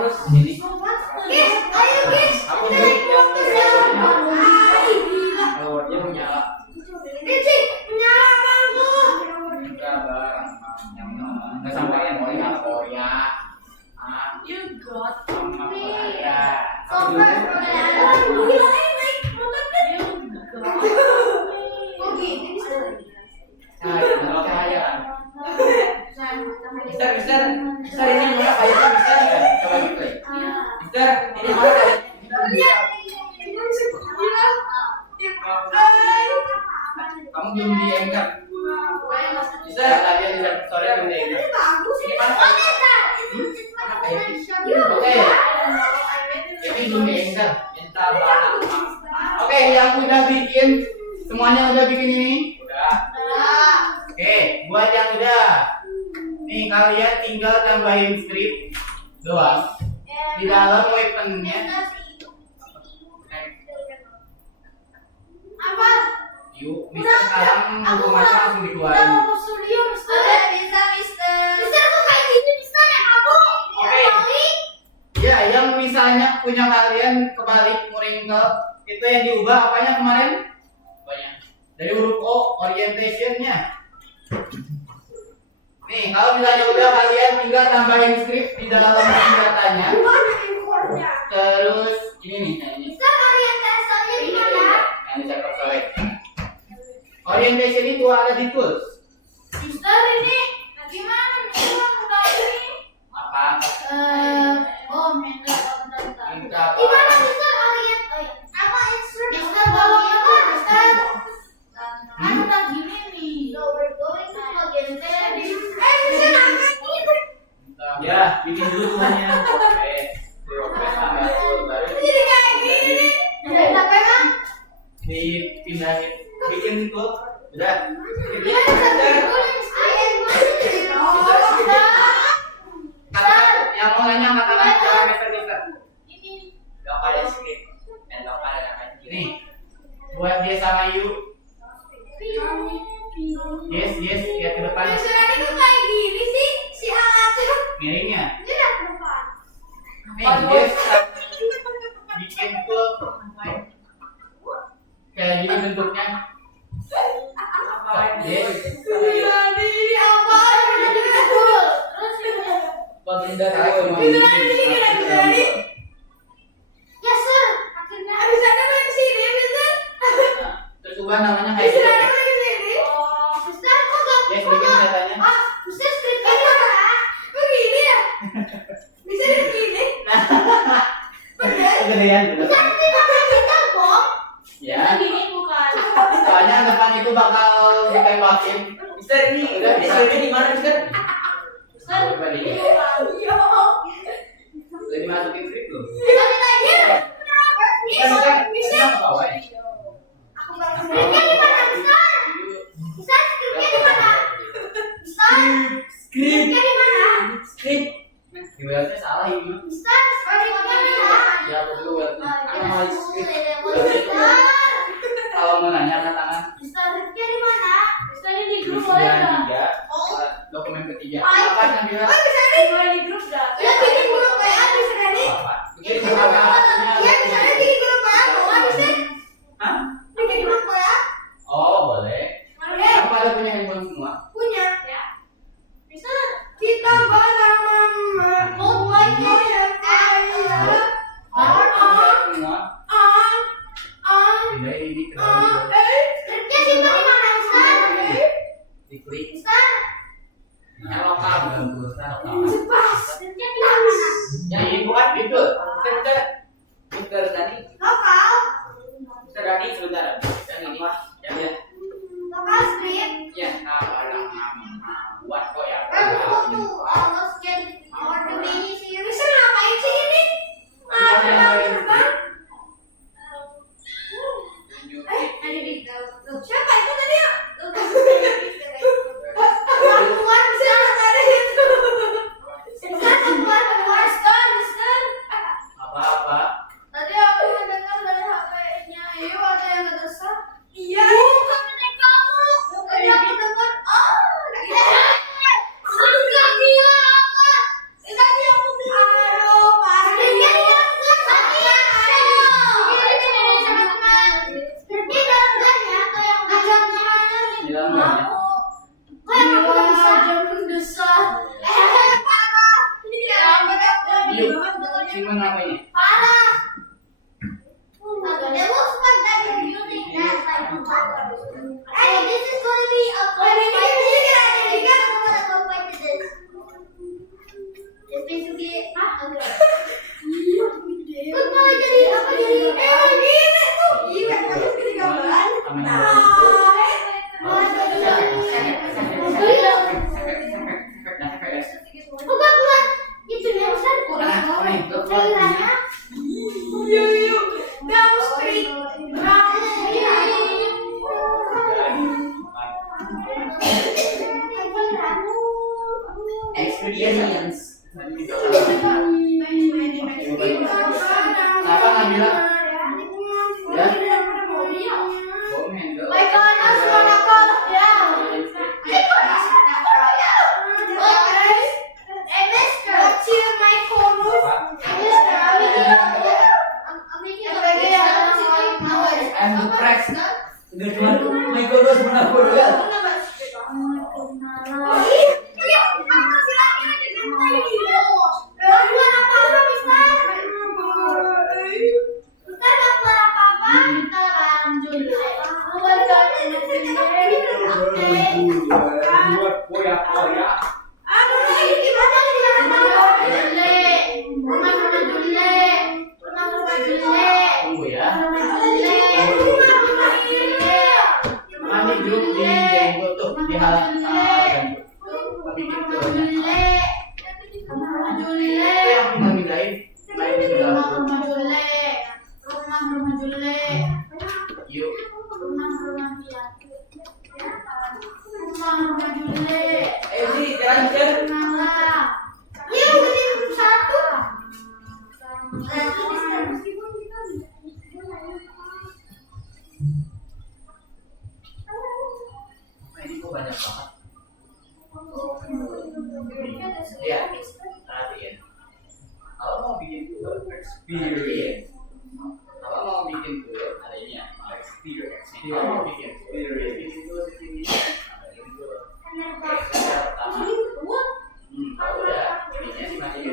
terus ini powernya menyala. Nggak sampai yang Korea. You got Sama me. Korea. Nah, kaya kan? Mister, ini mana kayaknya Mister? Coba gitu ya. Mister, ini mana kayaknya? Kamu belum di anchor. Mister, tadi yang di story belum di anchor. Ini mana kayaknya? Oke. Ini belum di anchor. Minta barang. Oke, yang udah bikin semuanya udah bikin ini? Udah. Oke, buat yang udah. Nih kalian tinggal tambahin script doang di dalam weaponnya. Apa? Yuk, Mister sekarang mau masuk langsung dikeluarin. Mau studio, Mister. Mister kok kayak gitu, Mister? Yang kamu? Oke. Ya, yang misalnya punya kalian kebalik muringkel itu yang diubah apanya kemarin? Banyak. Dari huruf O, orientationnya. Nih, kalau misalnya udah kalian tinggal tambahin script di dalam senjatanya. Terus ini nih, nah ini. Mister, orientasinya di mana? Yang di server solid. Orientation itu ada di tools. Mister, ini gimana? Mister, udah ini. Apa? Bentar. Minta apa? Gimana, Mister? Orient. Oh ya. Apa instrument? Mister, bawa apa, Mister? Kan udah gini nih. So, we're going to bagian tadi. Mister, angkat ini. Ya, bikin dulu semuanya. Oke. Di WordPress tambah tool baru. Jadi kayak gini. Udah pegang? Dipindahin. Bikin tool. Udah. Yang mau nanya makanan jangan Mister. Lokal dan skip. Dan lokal dan akan Nih, buat dia sama Yu. Yes, lihat ke depan. Mister, ini kok kayak gini sih? Si alatnya. Miringnya. Ini lihat ke depan. pindah Salah tahun. semua. Ya, Sir. Akhirnya. Nah, terus ubah namanya kayak gitu. Oh, Mister, kok gak Ya, sedikit katanya. Ah, Mister skripnya di mana? Kegedean bener. Mister, ini bakal kita, Bom. Ya. Gini bukan. Soalnya depan itu bakal ditembakin. Mister ini, Udah, Mister ini di mana Mister? Mister, Coba ini dilihat. bukan. Udah dimasukin skrip belum? Tapi lagi. Mister, bawa ya? Skripnya di mana, Mister? Mister, skripnya di mana? Mister, skripnya di mana? Skrip. Di webnya salah ini. Mister, skripnya di mana? Ya, aku dulu webnya. Oh, Mister. Kalau mau nanya angkat tangan. Mister, skripnya di mana? Mister, ini di grup Terus boleh yang nggak? ketiga, Oh. dokumen ketiga. Baik. Apa yang bilang? Boleh di grup nggak? Ya, bikin grup WA, Mister Rani. Apa? Bikin grup apa? Iya, misalnya bikin grup WA, mau Mister? Hah? Bikin grup WA. Oh, boleh. Boleh. Apa ada punya handphone semua? Punya. Ya. Mister, kita bareng mama. Oh, boy, Semua. Pindah ini ke dalam dulu. Skripnya simpan di mana, Mister? Diklik. Mister, Yang lokal dalam pulsa lokal. pas. Skripnya di mana? Yang ini bukan itu. Mister, Mister tadi. Lokal. Mister tadi sebentar. Yang ini. Yang ya. Lokal skrip. Ya, buat kok ya. Foto, scan order ini sih. Mister ngapain sih ini? Terbang. Siapa itu tadi ya? Keluar, Mister. Ada itu. Mister, keluar, Mister. Apa-apa? Tadi aku mendengar dari HP-nya Ayu ada yang ngedesak. Iya. Bukan dari kamu. Tadi aku dengar. Enggak gila apa? Tadi aku bilang. Aduh, pasti. Ini dalam gang ya atau yang ajang Di dalam banyak. kok yang aku nggak bisa? Ajang mendesak. Parah. Ini Yuk, simpen apa ini? Parah. There was one that is using that like hey, this is going to be a fight to this. It's basically Kok malah jadi apa jadi? Gini tuh. Iya, malah jadi gambaran. Bukan bukan itu ya Ustaz. Cairannya. Downstream. Experience. Kenapa nggak bilang? Ya? Bom handle. My God, that's what I call it, yeah. Hey, mister. What's your my phone? Mister, And the press. Udah cuma Michael Dos pernah ya. Tunggu ya. Mana di grup di Jenggo tuh di halaman sama bikin turunnya. Yang pindahin. Main di dalam grup. Yuk. Ayo sih, jalan Mister. Ini kok banyak banget. Iya. Perhatian. Kalau mau bikin tour experience. Kalau mau bikin tour ada ini ya, experience. Kalau mau bikin experience itu di sini. Ada ini tuh. Oke, yang pertama. Kalau udah, ini masih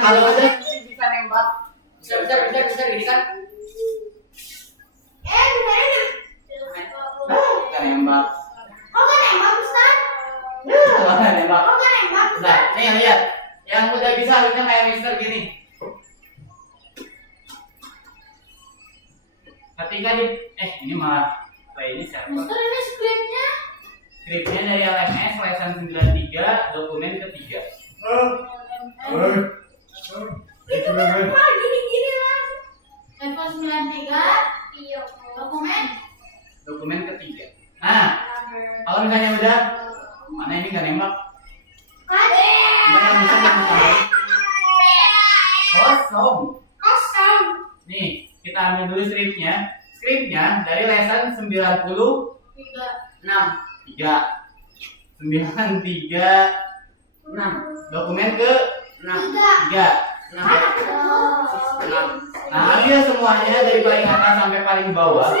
kalau udah bisa nembak. Bisa gini kan? Bisa nembak. Kok gak nembak, Mister? Bisa nembak. Kok gak nembak, Nah, Mister? nih lihat. Yang udah bisa harusnya kayak Mister gini. Ketika di ini malah ini siapa? Mister, ini skripnya. Skripnya dari LMS lesson 93 dokumen ketiga. Itu kenapa gini-gini lah? Level 93, dokumen Dokumen ketiga. Nah, kalau misalnya udah mana ini nggak nembak? Nggak bisa nembak. Kosong. Nih, kita ambil dulu skripnya. Skripnya dari lesson 93 dokumen ke 3. Nah, ambil semuanya dari paling atas sampai paling bawah.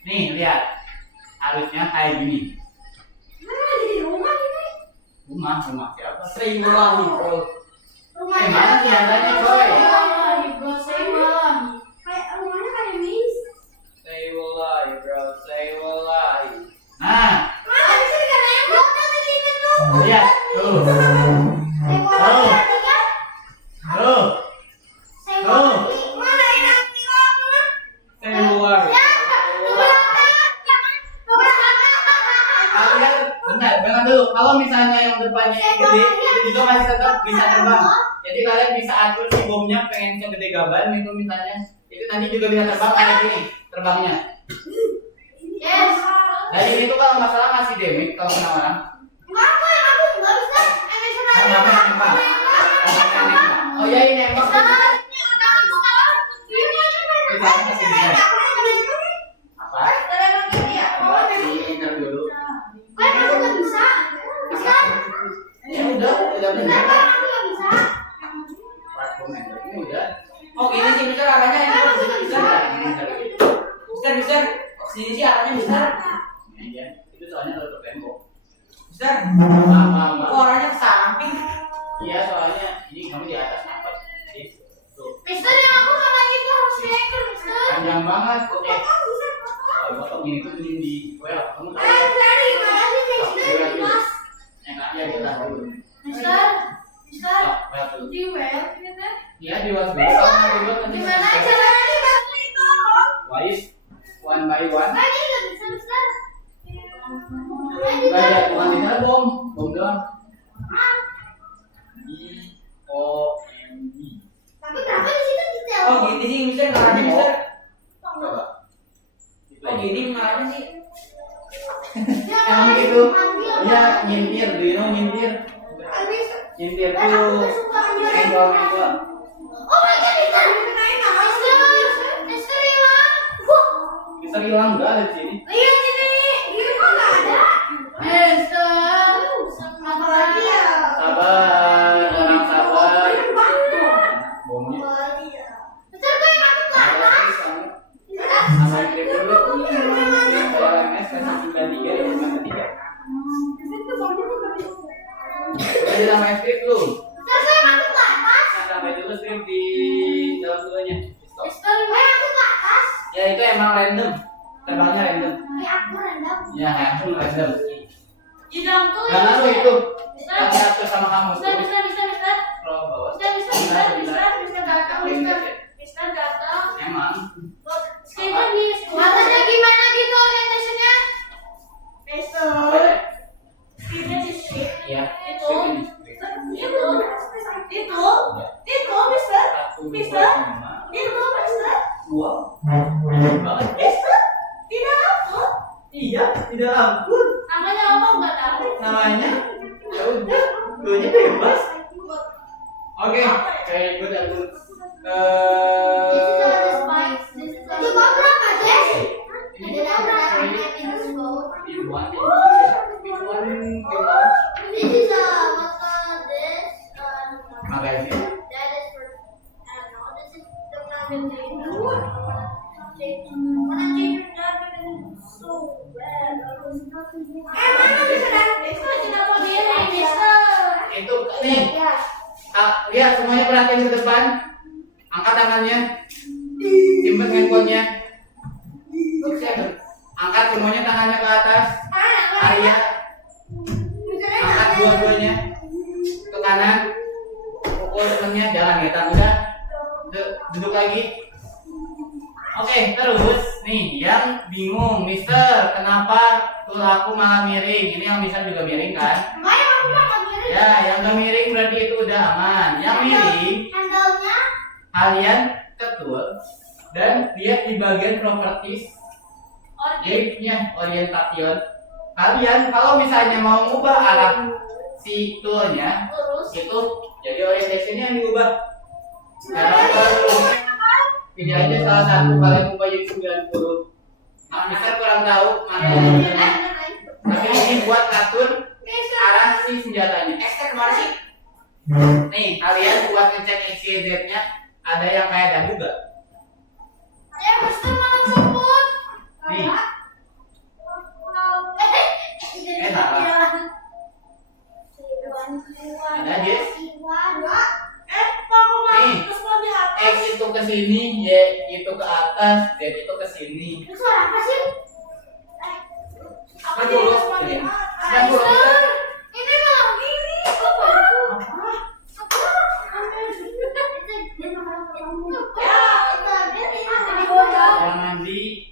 Nih, lihat. Harusnya kayak gini. Rumah siapa? Seiwulangi bro. Mana kelihatannya, coy? Seiwulangi. Nah, lihat. Tuh. Seiwulangi. Kalian benar, dengar dulu. Kalau misalnya yang depannya yang gede, itu juga masih tetap bisa terbang. Jadi kalian bisa atur si bomnya pengen segede gaban itu misalnya. Itu nanti juga bisa terbang kayak gini terbangnya. Yes. Dan ini tuh kalau nggak salah masih damage kalau kena orang. Kan nggak pernah nembak. Oh ya ini nembak. Misalnya masih bisa. Apa? Di enter dulu. Ya udah benar. Platform enter ini udah. Oh gini sih Mister arahnya ini Mister. Sini sih arahnya Mister. Iya, itu soalnya tutup tembok. Mister. Maaf. Kok arahnya ke samping? Iya, soalnya ini kamu di atas apa? Tuh. Mister, yang aku sama itu harus hacker, Mister. Panjang banget. Kalau potong ini tuh di well, kamu tahu. Enak aja kita dulu. Mister, Well dulu. di web, gitu. Iya, di was dulu. Kalau mau dibuat nanti. Gimana caranya dibantu itu? Wise, one by one. Ini nggak bisa, Mister. Banyak bukan tinggal bom doang. BOMB. Tapi kenapa di situ detail? Oh gini sih Mister arahnya Mister. Coba. Oh gini arahnya sih. Emang gitu. Iya, nyintir, Dino nyintir. Nyintir tuh. Enggol. Oh my god, Mister. Mister hilang. Bisa hilang enggak di sini? Iya, ini kok nggak ada? Mister, apa lagi ya? Sabar, tenang sabar. Bomnya. Mister, kok yang aku ke atas? Sama klik dulu. LMS versi 93 ya, bukan ketiga. Udah sama script belum? Mister, kok yang aku ke atas? Nah, sampai dulu script di dalam duanya. Stop. Mister, kok yang aku ke atas? Ya itu emang random. Terbangnya random. Kayak aku random. Ya, aku random. Di dalam tuh. Gak ngaruh itu. Mister, Yang diatur sama kamu. Mister, Scroll bawah. Mister datang, Mister datang. Emang. Skripnya di atasnya gimana gitu orientasinya? Mister, Apa ya? skripnya di script. Iya. Itu. Script ini. Itu, Mister, Satu, dua, Mister, lima. itu, Mister, Dua. Banget. Mister, tidak aku. Iya, tidak ampun. Namanya apa nggak tahu. Namanya ya udah, duanya bebas. Oke, very good aku. Itu kontrak aja. Ini Ada kontrak. Biruan. This is this Magazine. that is for I don't know. This is the one I'm when I change your job, it's so bad. Mister. Itu nih. Lihat semuanya perhatiin ke depan. Angkat tangannya. Simpen handphonenya. Angkat semuanya tangannya ke atas. Arya. Angkat dua-duanya ke kanan. Pukul temennya, jangan ngetak udah. Duduk lagi. Oke, terus nih yang bingung, Mister, kenapa tuh aku malah miring? Ini yang Mister juga miring kan? Ya, yang gak miring berarti itu udah aman. Yang miring, kalian ketul dan lihat di bagian properties gate-nya orientation. Kalian kalau misalnya mau ngubah arah si toolnya itu jadi orientationnya yang diubah. Cara baru pilih aja salah satu, kalian ubah jadi 90. Nah, Mister kurang tahu mana yang benar. Tapi ini buat ngatur arah si senjatanya. Ekster kemana sih? Nih, kalian buat ngecek XYZ-nya ada yang kayak dagu gak? Nih. Salah. Ada Jess? Nih, X itu ke sini, Y itu ke atas, Z itu ke sini. Lurus, ya. Lurus. Orang mandi.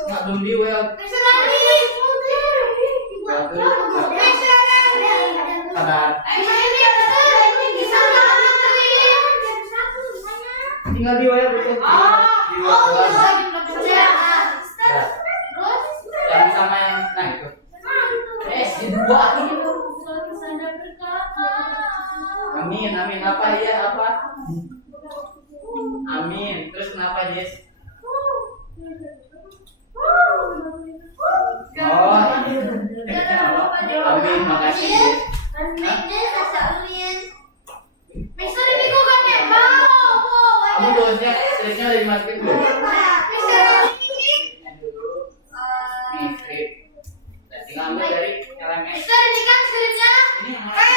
Nggak belum di well. Sabar. Tinggal di well betul. Di well. Yang sama yang nah itu. Dua itu. Amin, amin. Apa ya? Apa? Amin. Terus kenapa, Jess? Oh, amin. Makasih, Jess. Kamu tulisnya, stripnya udah dimasukin belum? Nih, strip. Dan tinggal ambil dari LMS. Ini yang mana?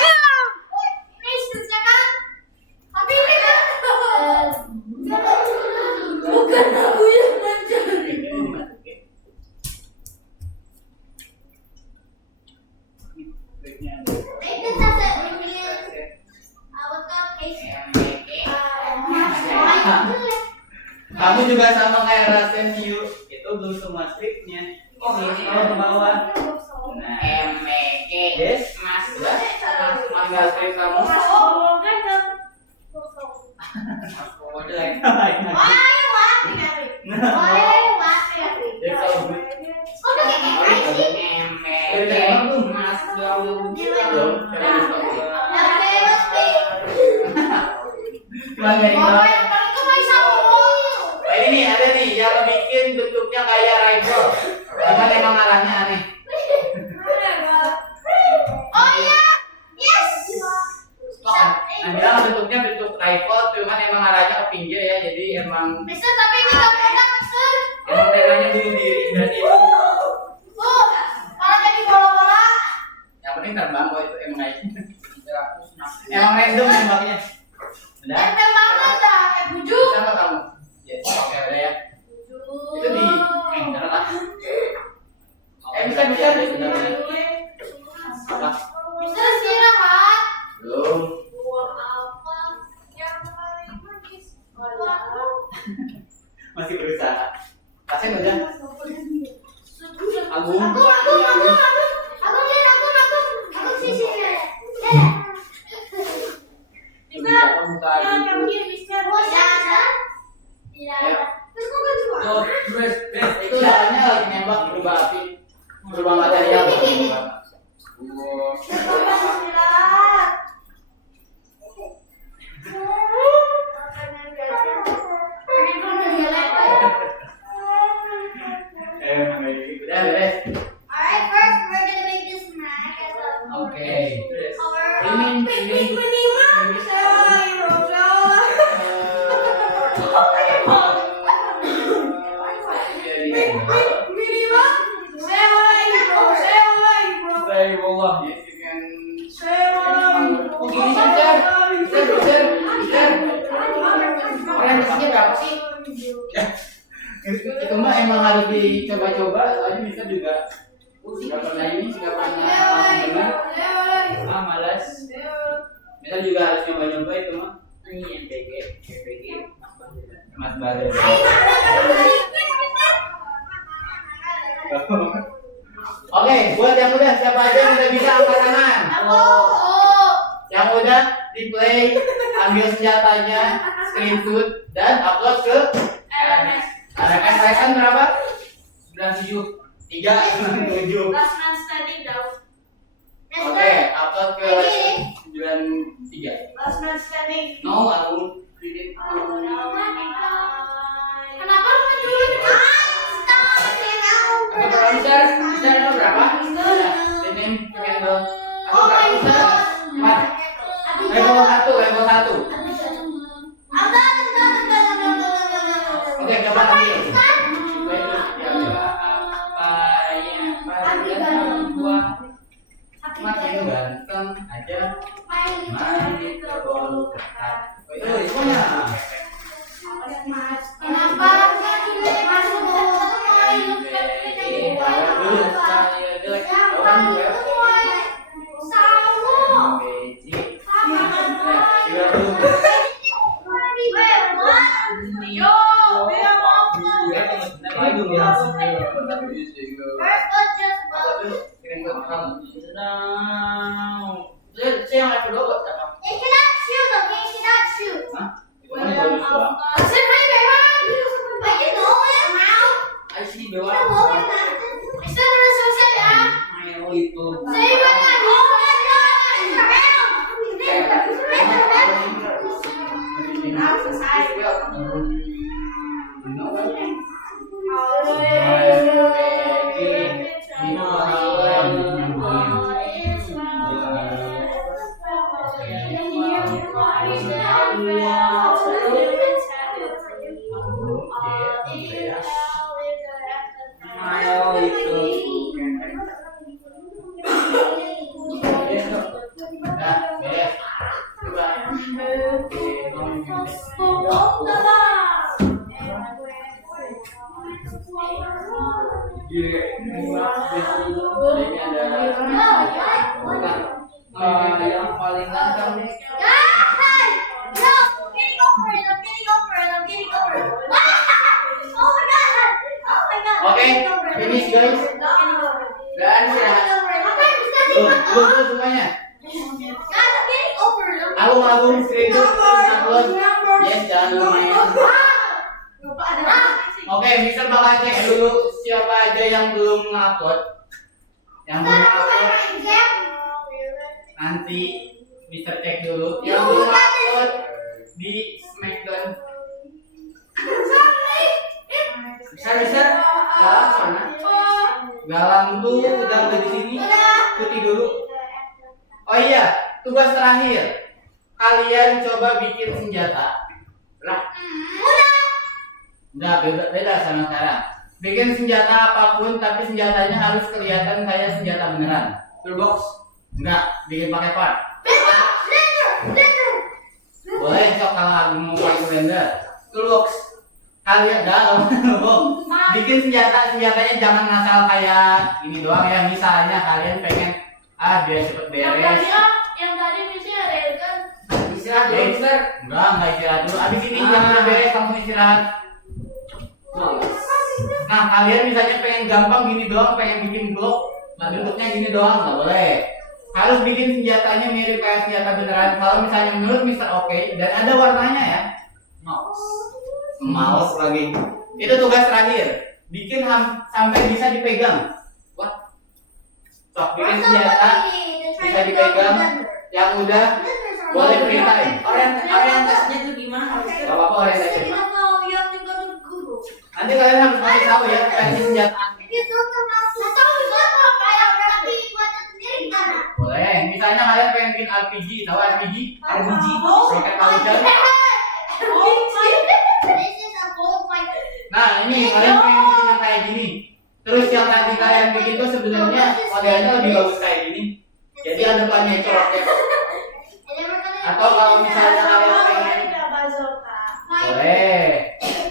Bukan aku yang mencari. Ini dimasukin. Stripnya ada. Kamu juga sama kayak Rasen Yu, itu belum semua stripnya. Oh, ini Kalau ke bawah. Nah, MEG. Yes, Mas. udah. Tinggal strip kamu. Model lagi. Jadi kalau gue Mas belum. belum, cuma dari bawah. Nah, ini nih ada nih yang bikin bentuknya kayak rifle. Cuman emang arahnya aneh. Nah, bilang bentuknya bentuk rifle, cuman emang arahnya ke pinggir ya, jadi emang temanya bunuh diri dan itu. Yang penting terbang kok itu emang naik. Emang random nembaknya. Udah? Bisa nggak kamu? Ya, oke udah ya. Itu di enter lah. Bisa. Apa? Belum. Masih berusaha. Pasien udah. Agung. Itu soalnya lagi nembak berubah api, berubah material. Udah beres. Oke. Ini Itu mah emang harus dicoba-coba, soalnya bisa juga nggak pernah ini, nggak pernah langsung benar. Malas. Bisa juga harus coba-coba itu mah. Ini PG. Mas Bare. Oke, buat yang udah siapa aja yang udah bisa angkat tangan? Yang udah di play, ambil senjatanya, screenshot dan upload ke LMS. RMS Tyson berapa? 97. 397. Last man standing down. Oke, upload ke 93. Last man standing. No, aku kirim. Kenapa lu menculik? Aku produser, produser lo berapa? Ini pengen dong. Aku nggak bisa. Level 1. Oke, coba lagi. Makin ganteng aja. Mandi terlalu ketat. Semuanya. Kenapa menculik? Masuk Yang paling ganteng. Oke, finish guys. Dan belum semuanya. Aku ngabung screenshot terus upload. Yes, jangan lumayan. Oke, Mister bakal cek dulu siapa aja yang belum ngupload. Yang belum upload nanti Mister cek dulu. Yang belum upload di Smackdown. Bisa. Galang sana. Galang tuh udah di sini. Ikuti dulu. Oh iya, tugas terakhir. Kalian coba bikin senjata. Lah. Udah beda sama sekarang. Bikin senjata apapun tapi senjatanya harus kelihatan kayak senjata beneran. Toolbox. Enggak, bikin pakai part. Boleh cok kalau aku mau pakai blender. Toolbox. Kalian ngomong. Bikin senjatanya jangan ngasal kayak ini doang ya. Misalnya kalian pengen biar cepet beres. Yang tadi misalnya Regan. Istirahat dulu, Mister. Enggak istirahat dulu. Abis ini jam udah beres langsung istirahat. Nah kalian misalnya pengen gampang gini doang, pengen bikin blok, nah bentuknya gini doang nggak boleh. Harus bikin senjatanya mirip kayak senjata beneran. Kalau misalnya menurut Mister oke dan ada warnanya ya. Mouse lagi. Itu tugas terakhir. Bikin sampai bisa dipegang. Wah. Sok bikin senjata bisa dipegang. Yang udah boleh perintahin. Orientasinya tuh gimana? Gak apa-apa orientasi. Nanti kalian harus kasih tahu ya teknik senjata. Boleh. Misalnya kalian pengen bikin RPG, tahu RPG? RPG. Secret Culture. Nah ini kalian pengen bikin yang kayak gini. Terus yang tadi kalian bikin itu sebenarnya modelnya lebih bagus kayak gini. Jadi ada depannya itu roket. Atau kalau misalnya kalian pengen boleh.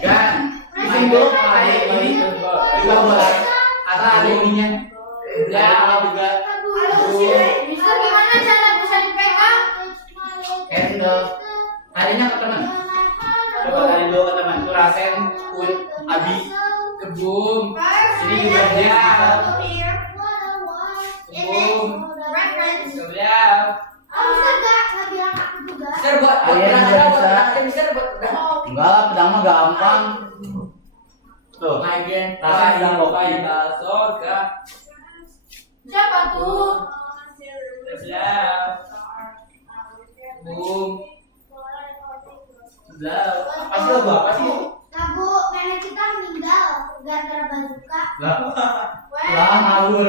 Kan, bikin dulu kayak Candle. Tadinya ke teman. Coba tadi dulu ke teman tuh rasain pun abi Kebun. ini juga dia Kebun. Reference. Sebelah. Nggak bilang aku juga. Mister buat Kalian pedang juga ada, buat bisa. pedang ada, Mister buat pedang. enggak lah pedang mah gampang tuh Magen Rasain pedang kopi. Paita soga. Siapa tuh? Sebelah. Kebun. Sebelah. apa sih lagu apa sih Lagu nenek kita meninggal gara-gara bazuka. lah ngawur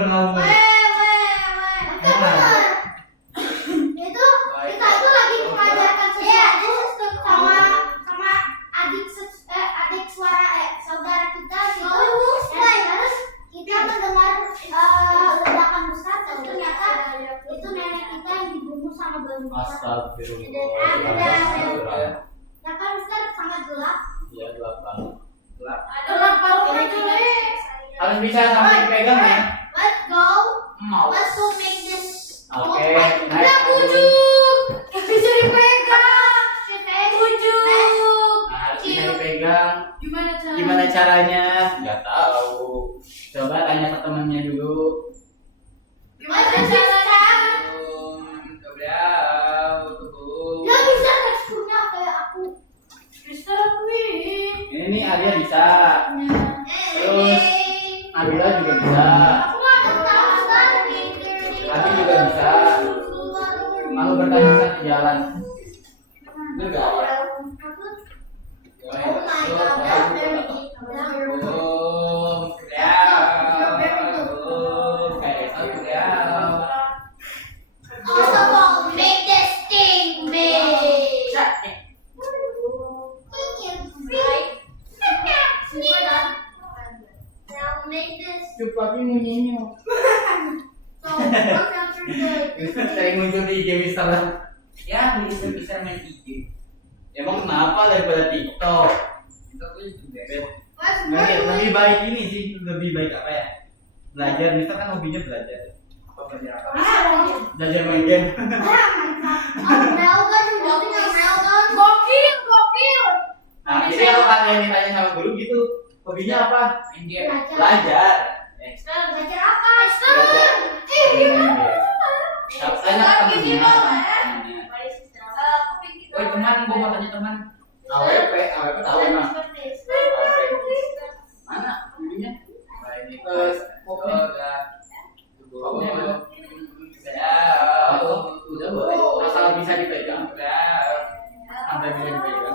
Itu kita itu lagi mengajarkan sesuatu sama adik saudara kita gitu. Terus kita mendengar ledakan besar dan ternyata itu nenek kita yang dibunuh sama bazuka. astagfirullah Ya kan Mister sangat gelap. ya gelap banget Gelap parutnya jelek. harus bisa sampai dipegang ya Let's go. mau Let's go make this. oke Ya nice bujuk. Bisa dipegang. Bujuk. nah harus bisa dipegang Gimana gimana caranya nggak tahu coba tanya ke temannya dulu Gimana caranya? Sebelah. Kebun. Ya bisa teksturnya kayak aku. Mister Queen. ini nih Arya bisa Terus, Nabila juga bisa Aku nggak tahu Mister. Abi juga bisa mau bertanya di jalan bener nggak ya Oh my god, that's very deep. Kebun. Sebelah. Kebun. kayak gitu Sebelah. Also, we'll make this thing big. Now make this. Cukup tapi munyinya So, what's after the? sering muncul di IG Mister Ya, bisa main IG. emang kenapa daripada TikTok Itu pun juga. lebih baik ini sih lebih baik apa ya belajar Mister kan hobinya belajar apa belajar apa belajar main game Gokil. nah jadi kalau kalian ditanya sama guru gitu hobinya apa Main game. belajar Belajar apa? Belajar. Main game. Tanya ke temennya. Oh, teman, gua mau tanya teman. AWP tahu emang mana hobinya Terus, udah boleh asal bisa dipegang sampai bisa dipegang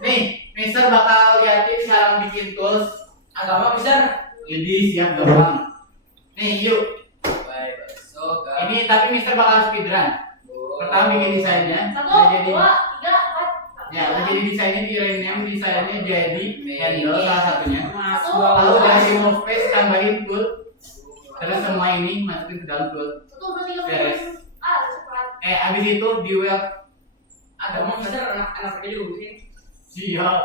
nih Mister bakal liatin sekarang bikin tools agama Mister. jadi siap gampang nih yuk ini tapi Mister bakal speedrun pertama bikin desainnya udah jadi ya udah jadi desainnya di rename desainnya jadi handle salah satunya lalu dari move space tambahin tool terus semua ini masukin ke dalam tool beres abis itu di web Agama Mister anak kerja juga sih. siap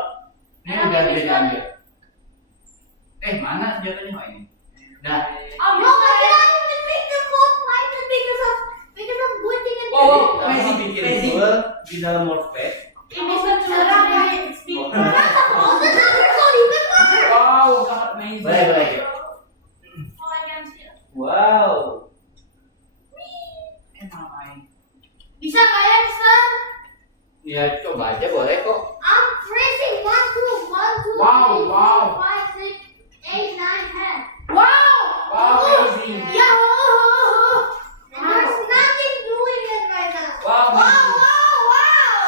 ini udah dia diambil mana senjatanya oh ini dah Oh, kita magic, bikin magic. tool di dalam workspace Wow, sangat amazing. boleh wow Bisa nggak ya, Mister? ya coba aja boleh kok I'm pressing 1, 2, 1, 2, Wow, 3, wow. 4, 5, 6, 8, 9, 10. Wow! Wow, amazing. Yeah! And there's nothing doing it right now. Wow, Wow! amazing. Wow!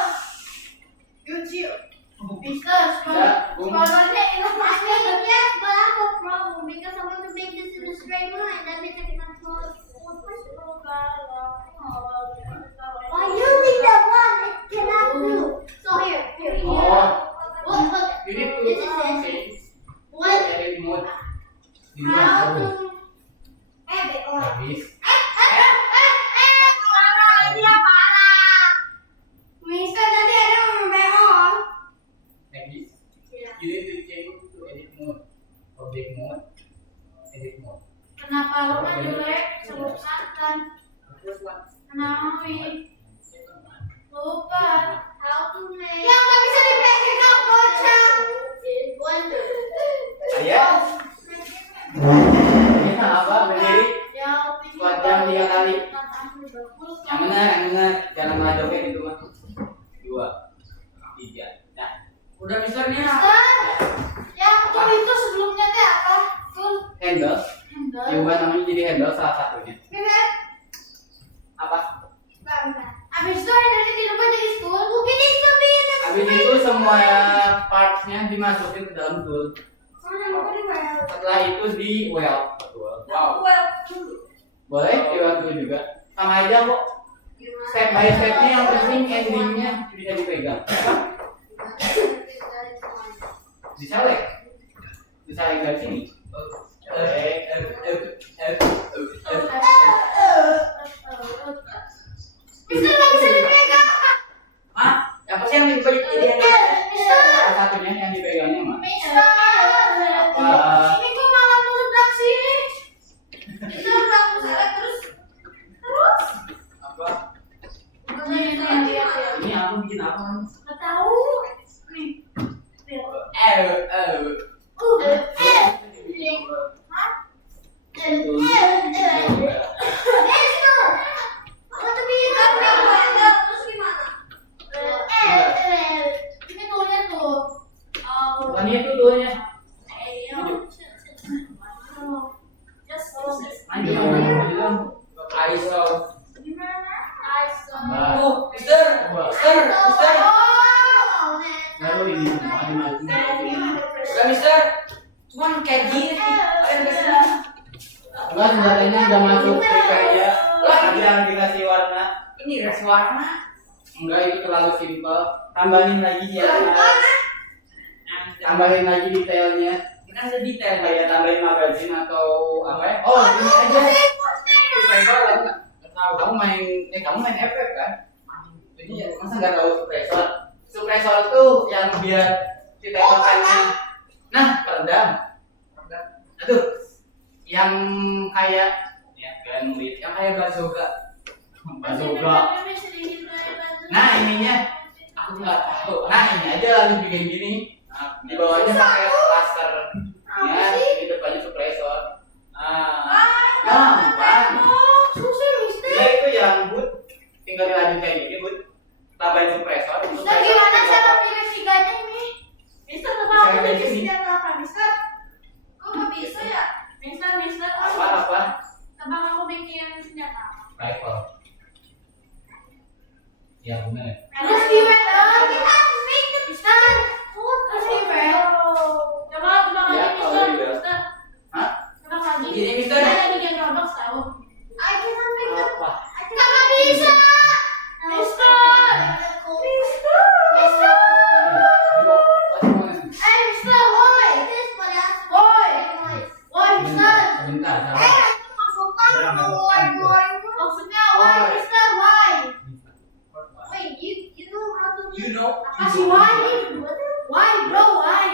Mister, Ya, Bung. sekolahnya yes, but I have a problem because I want to make this in a straight line. That means I cannot follow. By using the one, it cannot do. So here. oh Look, ini this is tuh it. Misternya. Mister, yang tool itu sebelumnya teh apa? Tool Handle. handle. Diubah namanya jadi handle salah satunya. Bener? Apa? Bener. Abis itu handle dirubah jadi tool. Mungkin itu bisa. Habis itu semua partsnya dimasukin ke dalam tool. Setelah itu di weld. Wow. Boleh di weld dulu juga. Sama aja kok. Step by stepnya yang penting endingnya bisa dipegang. Disalek. Disalek dari sini. Mister nggak bisa dipegang. Hah? Apa sih yang lebih jadi handle? Mister. Salah satunya yang dipegangnya mah. Mister. Ini kok malah meledak sih? Mister udah selek terus. Apa? Ini Ini aku bikin apa? nggak tahu. Nih. Hah? Mama tuh bilang terus gimana? Ini tulinya tuh. Bukan itu toolnya. Lanjut. ISO. Gimana? Tuh, Mister. Mister. Lalu ini semua Udah, Mister. Cuman kayak gini sih. Kalian kesini. enggak senjatanya udah masuk kriteria. Lagi yang dikasih warna. Ini res warna. Enggak, itu terlalu simpel. Tambahin lagi ya. Tambahin lagi detailnya. Kita ada detail. Kayak tambahin magazin atau apa ya? Oh, ini aja. Suppressor enggak tahu. Kamu main FF kan? Jadi ya, masa nggak tahu suppressor? Suppressor tuh yang biar si tembakannya. Nah, peredam. Aduh, yang kayak ya kan yang kayak bazooka. Bazooka. Nah, ininya aku nggak tahu. Nah, ini aja lagi bikin gini. Nah, di bawahnya pakai plaster. Ya, di depannya suppressor. Gampang. Ya itu yang boot. Tinggal dilanjut kayak gini, boot. Tambahin suppressor. Mister, gimana cara pilih siganya ini? Mister, kenapa aku bikin senjata apa, Mister? Kok nggak bisa ya? Mister, Apa? tebak aku bikin senjata apa? Rifle. Ya benar. Terus gimana? Kita harus bikin, Mister. Terus gimana? Coba tebak Ya, lagi, kalau Mister. juga. Mister, Hah? tebak lagi. Gini, Mister. Saya bikin Roblox tahu. Apa? Nggak bisa. Mister. Mister. Mister, woi. Woi, Mister. Sebentar, sabar. Maksudnya why, Mister, why? You know. Kasih why. Why, bro, why?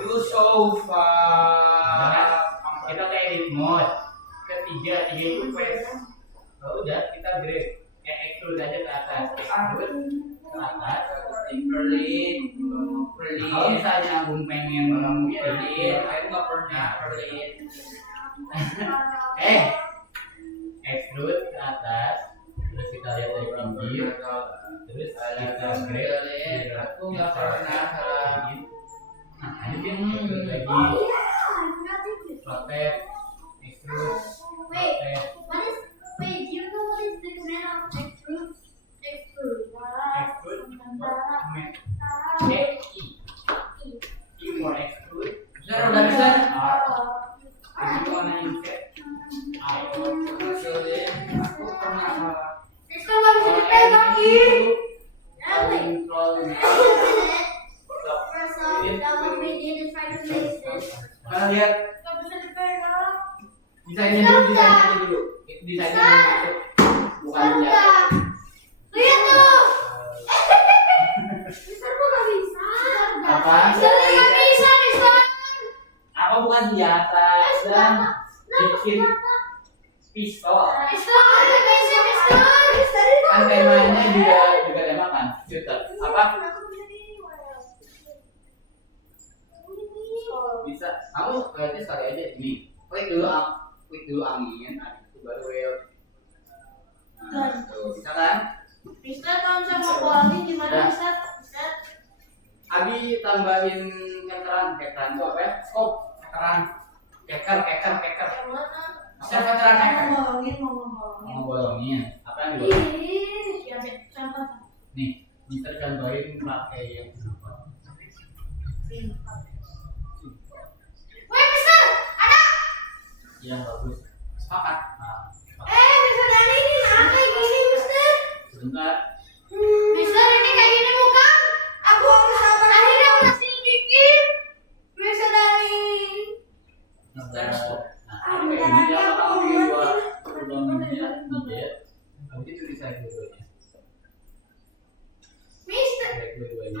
You so far. Kita kayak edit mode. Tiga itu press. Oh, udah kita grade. Kayak extrude aja ke atas. Extrude ke atas. Perlin. Kalau misalnya Agung pengen Perlin. Aku nggak pernah perlin. extrude ke atas. Terus kita lihat dari pinggir. Terus kita grade. Aku nggak pernah. Nah, ini kan extrude lagi. Rotate. Extrude. Rotate. Extrude. Command. E more extrude. Mister, udah Mister. R. Itu warna insert. I. Perlin. Aku pernah. Mister nggak bisa dipegang, ih. Control. Mana lihat? Nggak bisa dipegang. Desainnya dulu. Desainnya masuk. Bukan senjata. Lihat tuh. Mister kok nggak bisa? Apa? Mister nggak bisa, Mister. Apa bukan senjata? Dan bikin pistol. Mister nggak bisa, Mister. Kan temanya juga tembakan. Shooter. Apa? Bisa. Kamu berarti sekali aja ini. Klik dulu angin, habis itu baru wheel. Nah, tuh, bisa kan? Mister kalau misalnya mau lagi gimana, Mister? Mister. Abi tambahin keteran itu apa ya? Skop, keteran, keker. Mister keteran keker. Mau bolongin. Apa yang dibolongin? Ya, contoh. Nih, Mister contohin pakai yang apa? Woi, Mister, ada. Yang bagus. Sepakat. Nah, Mister Dani ini kenapa kayak gini, Mister? sebentar. Mister, ini kayak gini bukan? Aku akhirnya berhasil bikin. Mister Dani. Nah, ini dia bakal bikin dua bolongnya dijahit. Habis itu disaring dua-duanya. Mister. Disaring dua-duanya.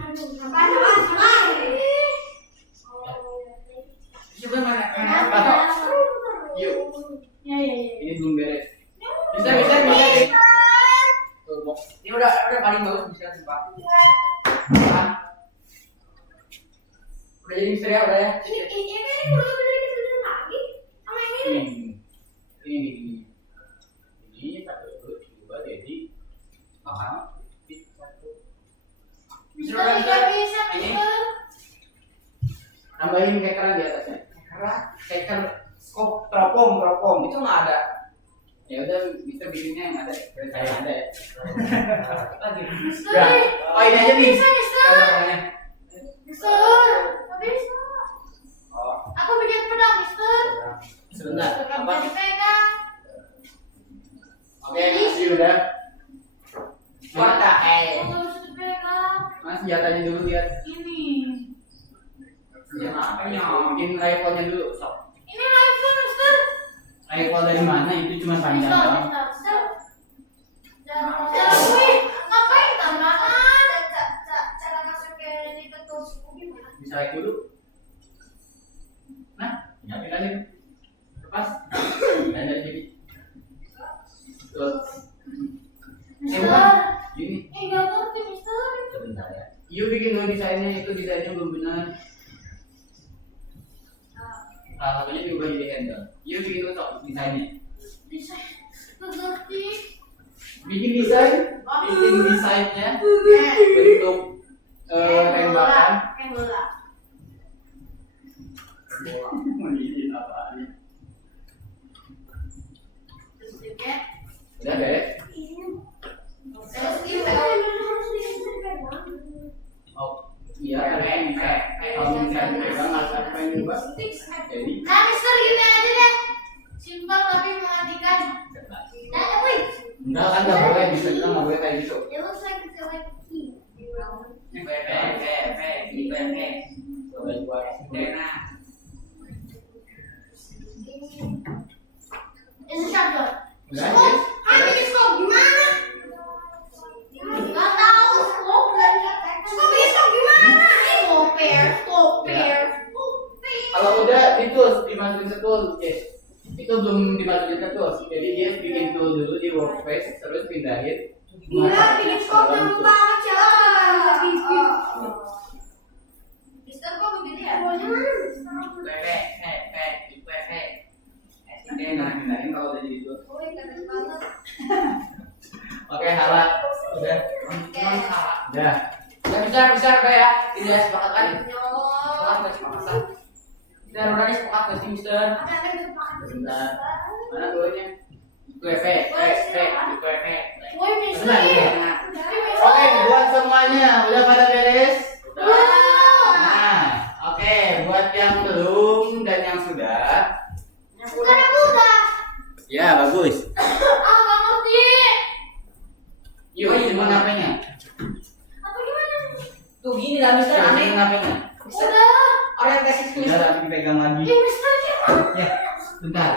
Coba mana? Yuk, Ya. ini belum beres. Bisa deh. Tuh, box. Ini udah paling bagus bisa sumpah. Nah, Udah jadi misteri ya udah ya. Ini perlu benerin lagi sama ini. Ini satu itu coba jadi makan. Satu. Mister juga bisa, Ini. Mister. Tambahin kekeran di atasnya. Keker skop teropong itu nggak ada. Ya udah bisa bikinnya yang ada. Saya ada ya. Lagi. Mister. Ya. Oh ini aja nih. Bisa, Mister. Contohnya. Mister. Tapi bisa. Oh, Aku bikin pedang, Mister. sebentar. Pedang Apa? bisa dipegang. Oke, masih udah. Warna Aku bisa dipegang. Mas senjatanya dulu lihat. Ini. Bikin rifle-nya dulu. Sok. Ini rifle, Mister. Rifle dari mana? Itu cuma panjang doang. Mister. Jangan, wih, ngapain tambahan? Cara masukin ini ke tusuk gimana? Bisa naik dulu. Nah, nyapin aja. Lepas. Dan dari sini. Tuh. Mister. Gini. Nggak ngerti, Mister. Sebentar ya. Yuk bikin dulu desainnya, itu desainnya belum benar. Salah satunya diubah jadi handle. Yuk bikin dulu sok desainnya. Bisa. Nggak ngerti. Bikin desainnya bentuk tembakan. Kayak bola. Mau diizin apaan ya? Terus juga. Udah deh. Terus kita. Oh iya, bisa. Kalau misalnya pegang harus apa yang diubah? Jadi Nah, Mister, gini aja deh. Simpel tapi mematikan. Nah, wih. enggak kan nggak boleh, bisa kita nggak boleh kayak gitu. It looks like it's like key. Coba buat It's a shotgun. udah Scope? yes. How bikin scope? Gimana? Nggak tahu scope. Scope bikin scope gimana? Scope pair. Kalau udah ditus dimasukin ke tool, yes. Itu belum dimasukin ke tool, jadi dia bikin tool dulu di workspace, terus pindahin. Bikin scope yang banget cara bikin. Mister kok begini ya? Pindahin kalau udah jadi tool. Oh, keren banget. Oke, Hala, udah. Udah. Udah bisa udah ya. Ini ya sepakat kan? Sepakat. Udah nih sepakat nggak sih Mister? Sebentar. Mana toolnya? Itu efek. Woi, Mister. Benar, ya. Oke, buat semuanya udah pada beres? Nah, oke, buat yang belum dan yang sudah. Bukan aku udah. Ya, bagus. Nggak ngerti. Yuk, simpen HP-nya. Apa gimana? Tuh gini lah Mister aneh. Simpen HP-nya. Mister Udah. orientasi Udah, Mister. tapi pegang lagi. Mister gimana? Ya, bentar.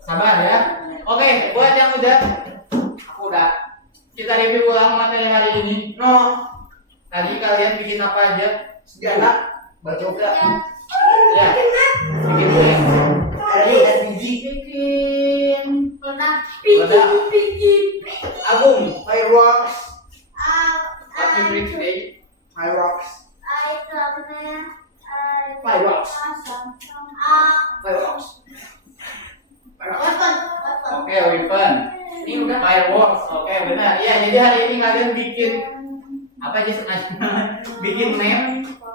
Sabar ya. Oke, buat yang udah, aku udah. Kita review ulang materi hari ini. No. Tadi kalian bikin apa aja? Segala baca Ya. Bikin game. Bikin pernah Peledak. bikin Agung. fireworks, What you bring today? fireworks, Fireworks. Fireworks. Oke, weapon. Ini udah fireworks. Oke, benar. Ya, jadi hari ini kalian bikin apa aja sengaja? Bikin map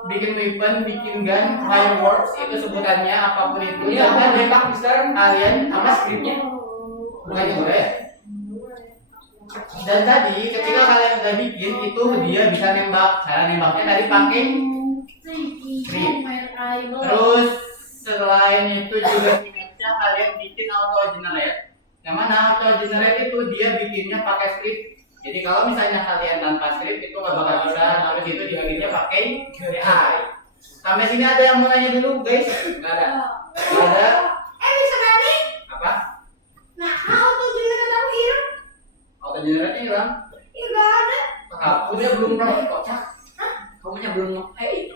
bikin weapon, bikin gun, fireworks itu sebutannya apapun itu. Ini apa Jangan nembak Mister? kalian Apa skripnya? bukan juga ya. Dan tadi ketika kalian udah bikin itu dia bisa nembak. Cara nembaknya tadi pakai strip. Terus selain itu juga singkatnya kalian bikin auto generate. Yang mana auto generate itu dia bikinnya pakai script. Jadi kalau misalnya kalian tanpa script itu nggak bakal bisa. Terus itu dibikinnya pakai AI. Sampai sini ada yang mau nanya dulu guys? Nggak ada. Nggak ada. Bisa kali. Apa? Nah, auto generate aku hilang. Auto generate hilang. Iya nggak ada. Kamunya belum mulai kocak. Kamunya belum. Hey.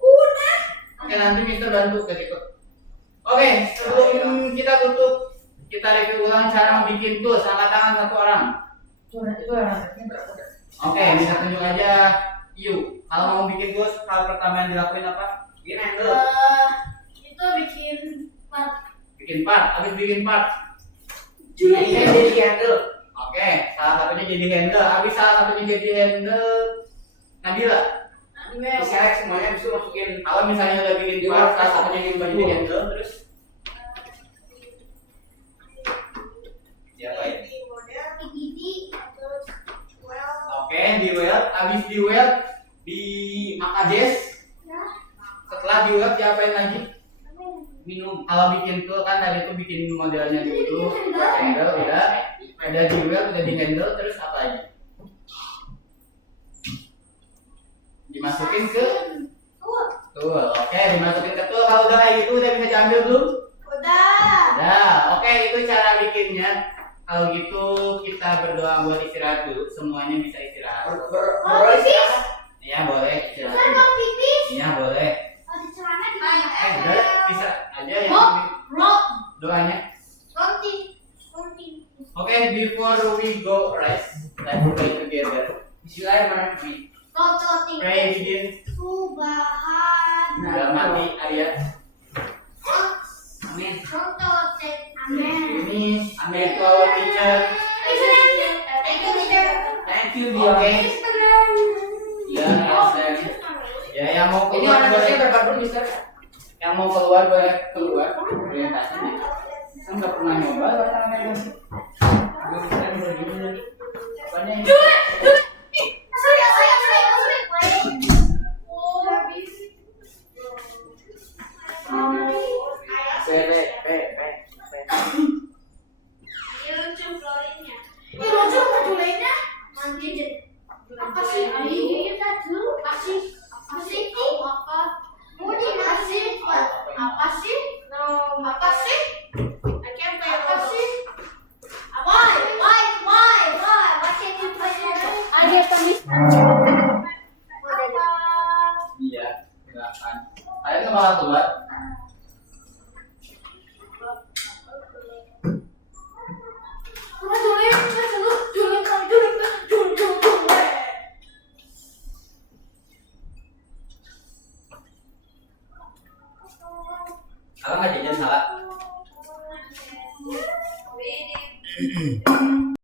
Udah. Oke nanti Mister bantu ke situ. Oke sebelum kita tutup kita review ulang cara bikin tools angkat tangan satu orang. Itu rasanya berapa? Oke bisa tunjuk aja Yu. Kalau mau bikin tools hal pertama yang dilakuin apa? Bikin handle. Itu bikin Bikin part. Habis bikin part. Jadi handle. Oke salah satunya jadi handle. Habis salah satunya jadi handle Nabila. Diselect semuanya bisa masukin. Kalau misalnya udah bikin part salah satunya jadi handle terus siapa ya? Oke, di weld, habis di weld di adjust. Setelah di weld diapain lagi? Minum. Kalau bikin tool kan tadi itu bikin modelnya dulu, handle udah, ada di weld, udah di handle, terus apa lagi? Dimasukin ke tool. Oke, dimasukin ke tool. Kalau udah kayak gitu udah bisa diambil belum? Udah. Oke, itu cara bikinnya. Kalau gitu kita berdoa buat istirahat dulu. Semuanya bisa istirahat. Iya boleh istirahat. Iya boleh. Udah bisa aja ya. Doanya. Oke, before we go rest, let's pray together. Bismillahirrahmanirrahim. Pray begin. Dalam hati ayat. Amin. Ini amin to our teacher. Thank you Oke. dia. Ya, dan ya yang mau Ini keluar warna boleh. berapa dulu Mister? Yang mau keluar boleh keluar. Orientasinya. Saya nggak pernah nyoba warna merah. Belum Mister bisa gini lagi. Apanya ini? Iya, silakan. Kalian nggak bakal keluar. Salah nggak jajan salah?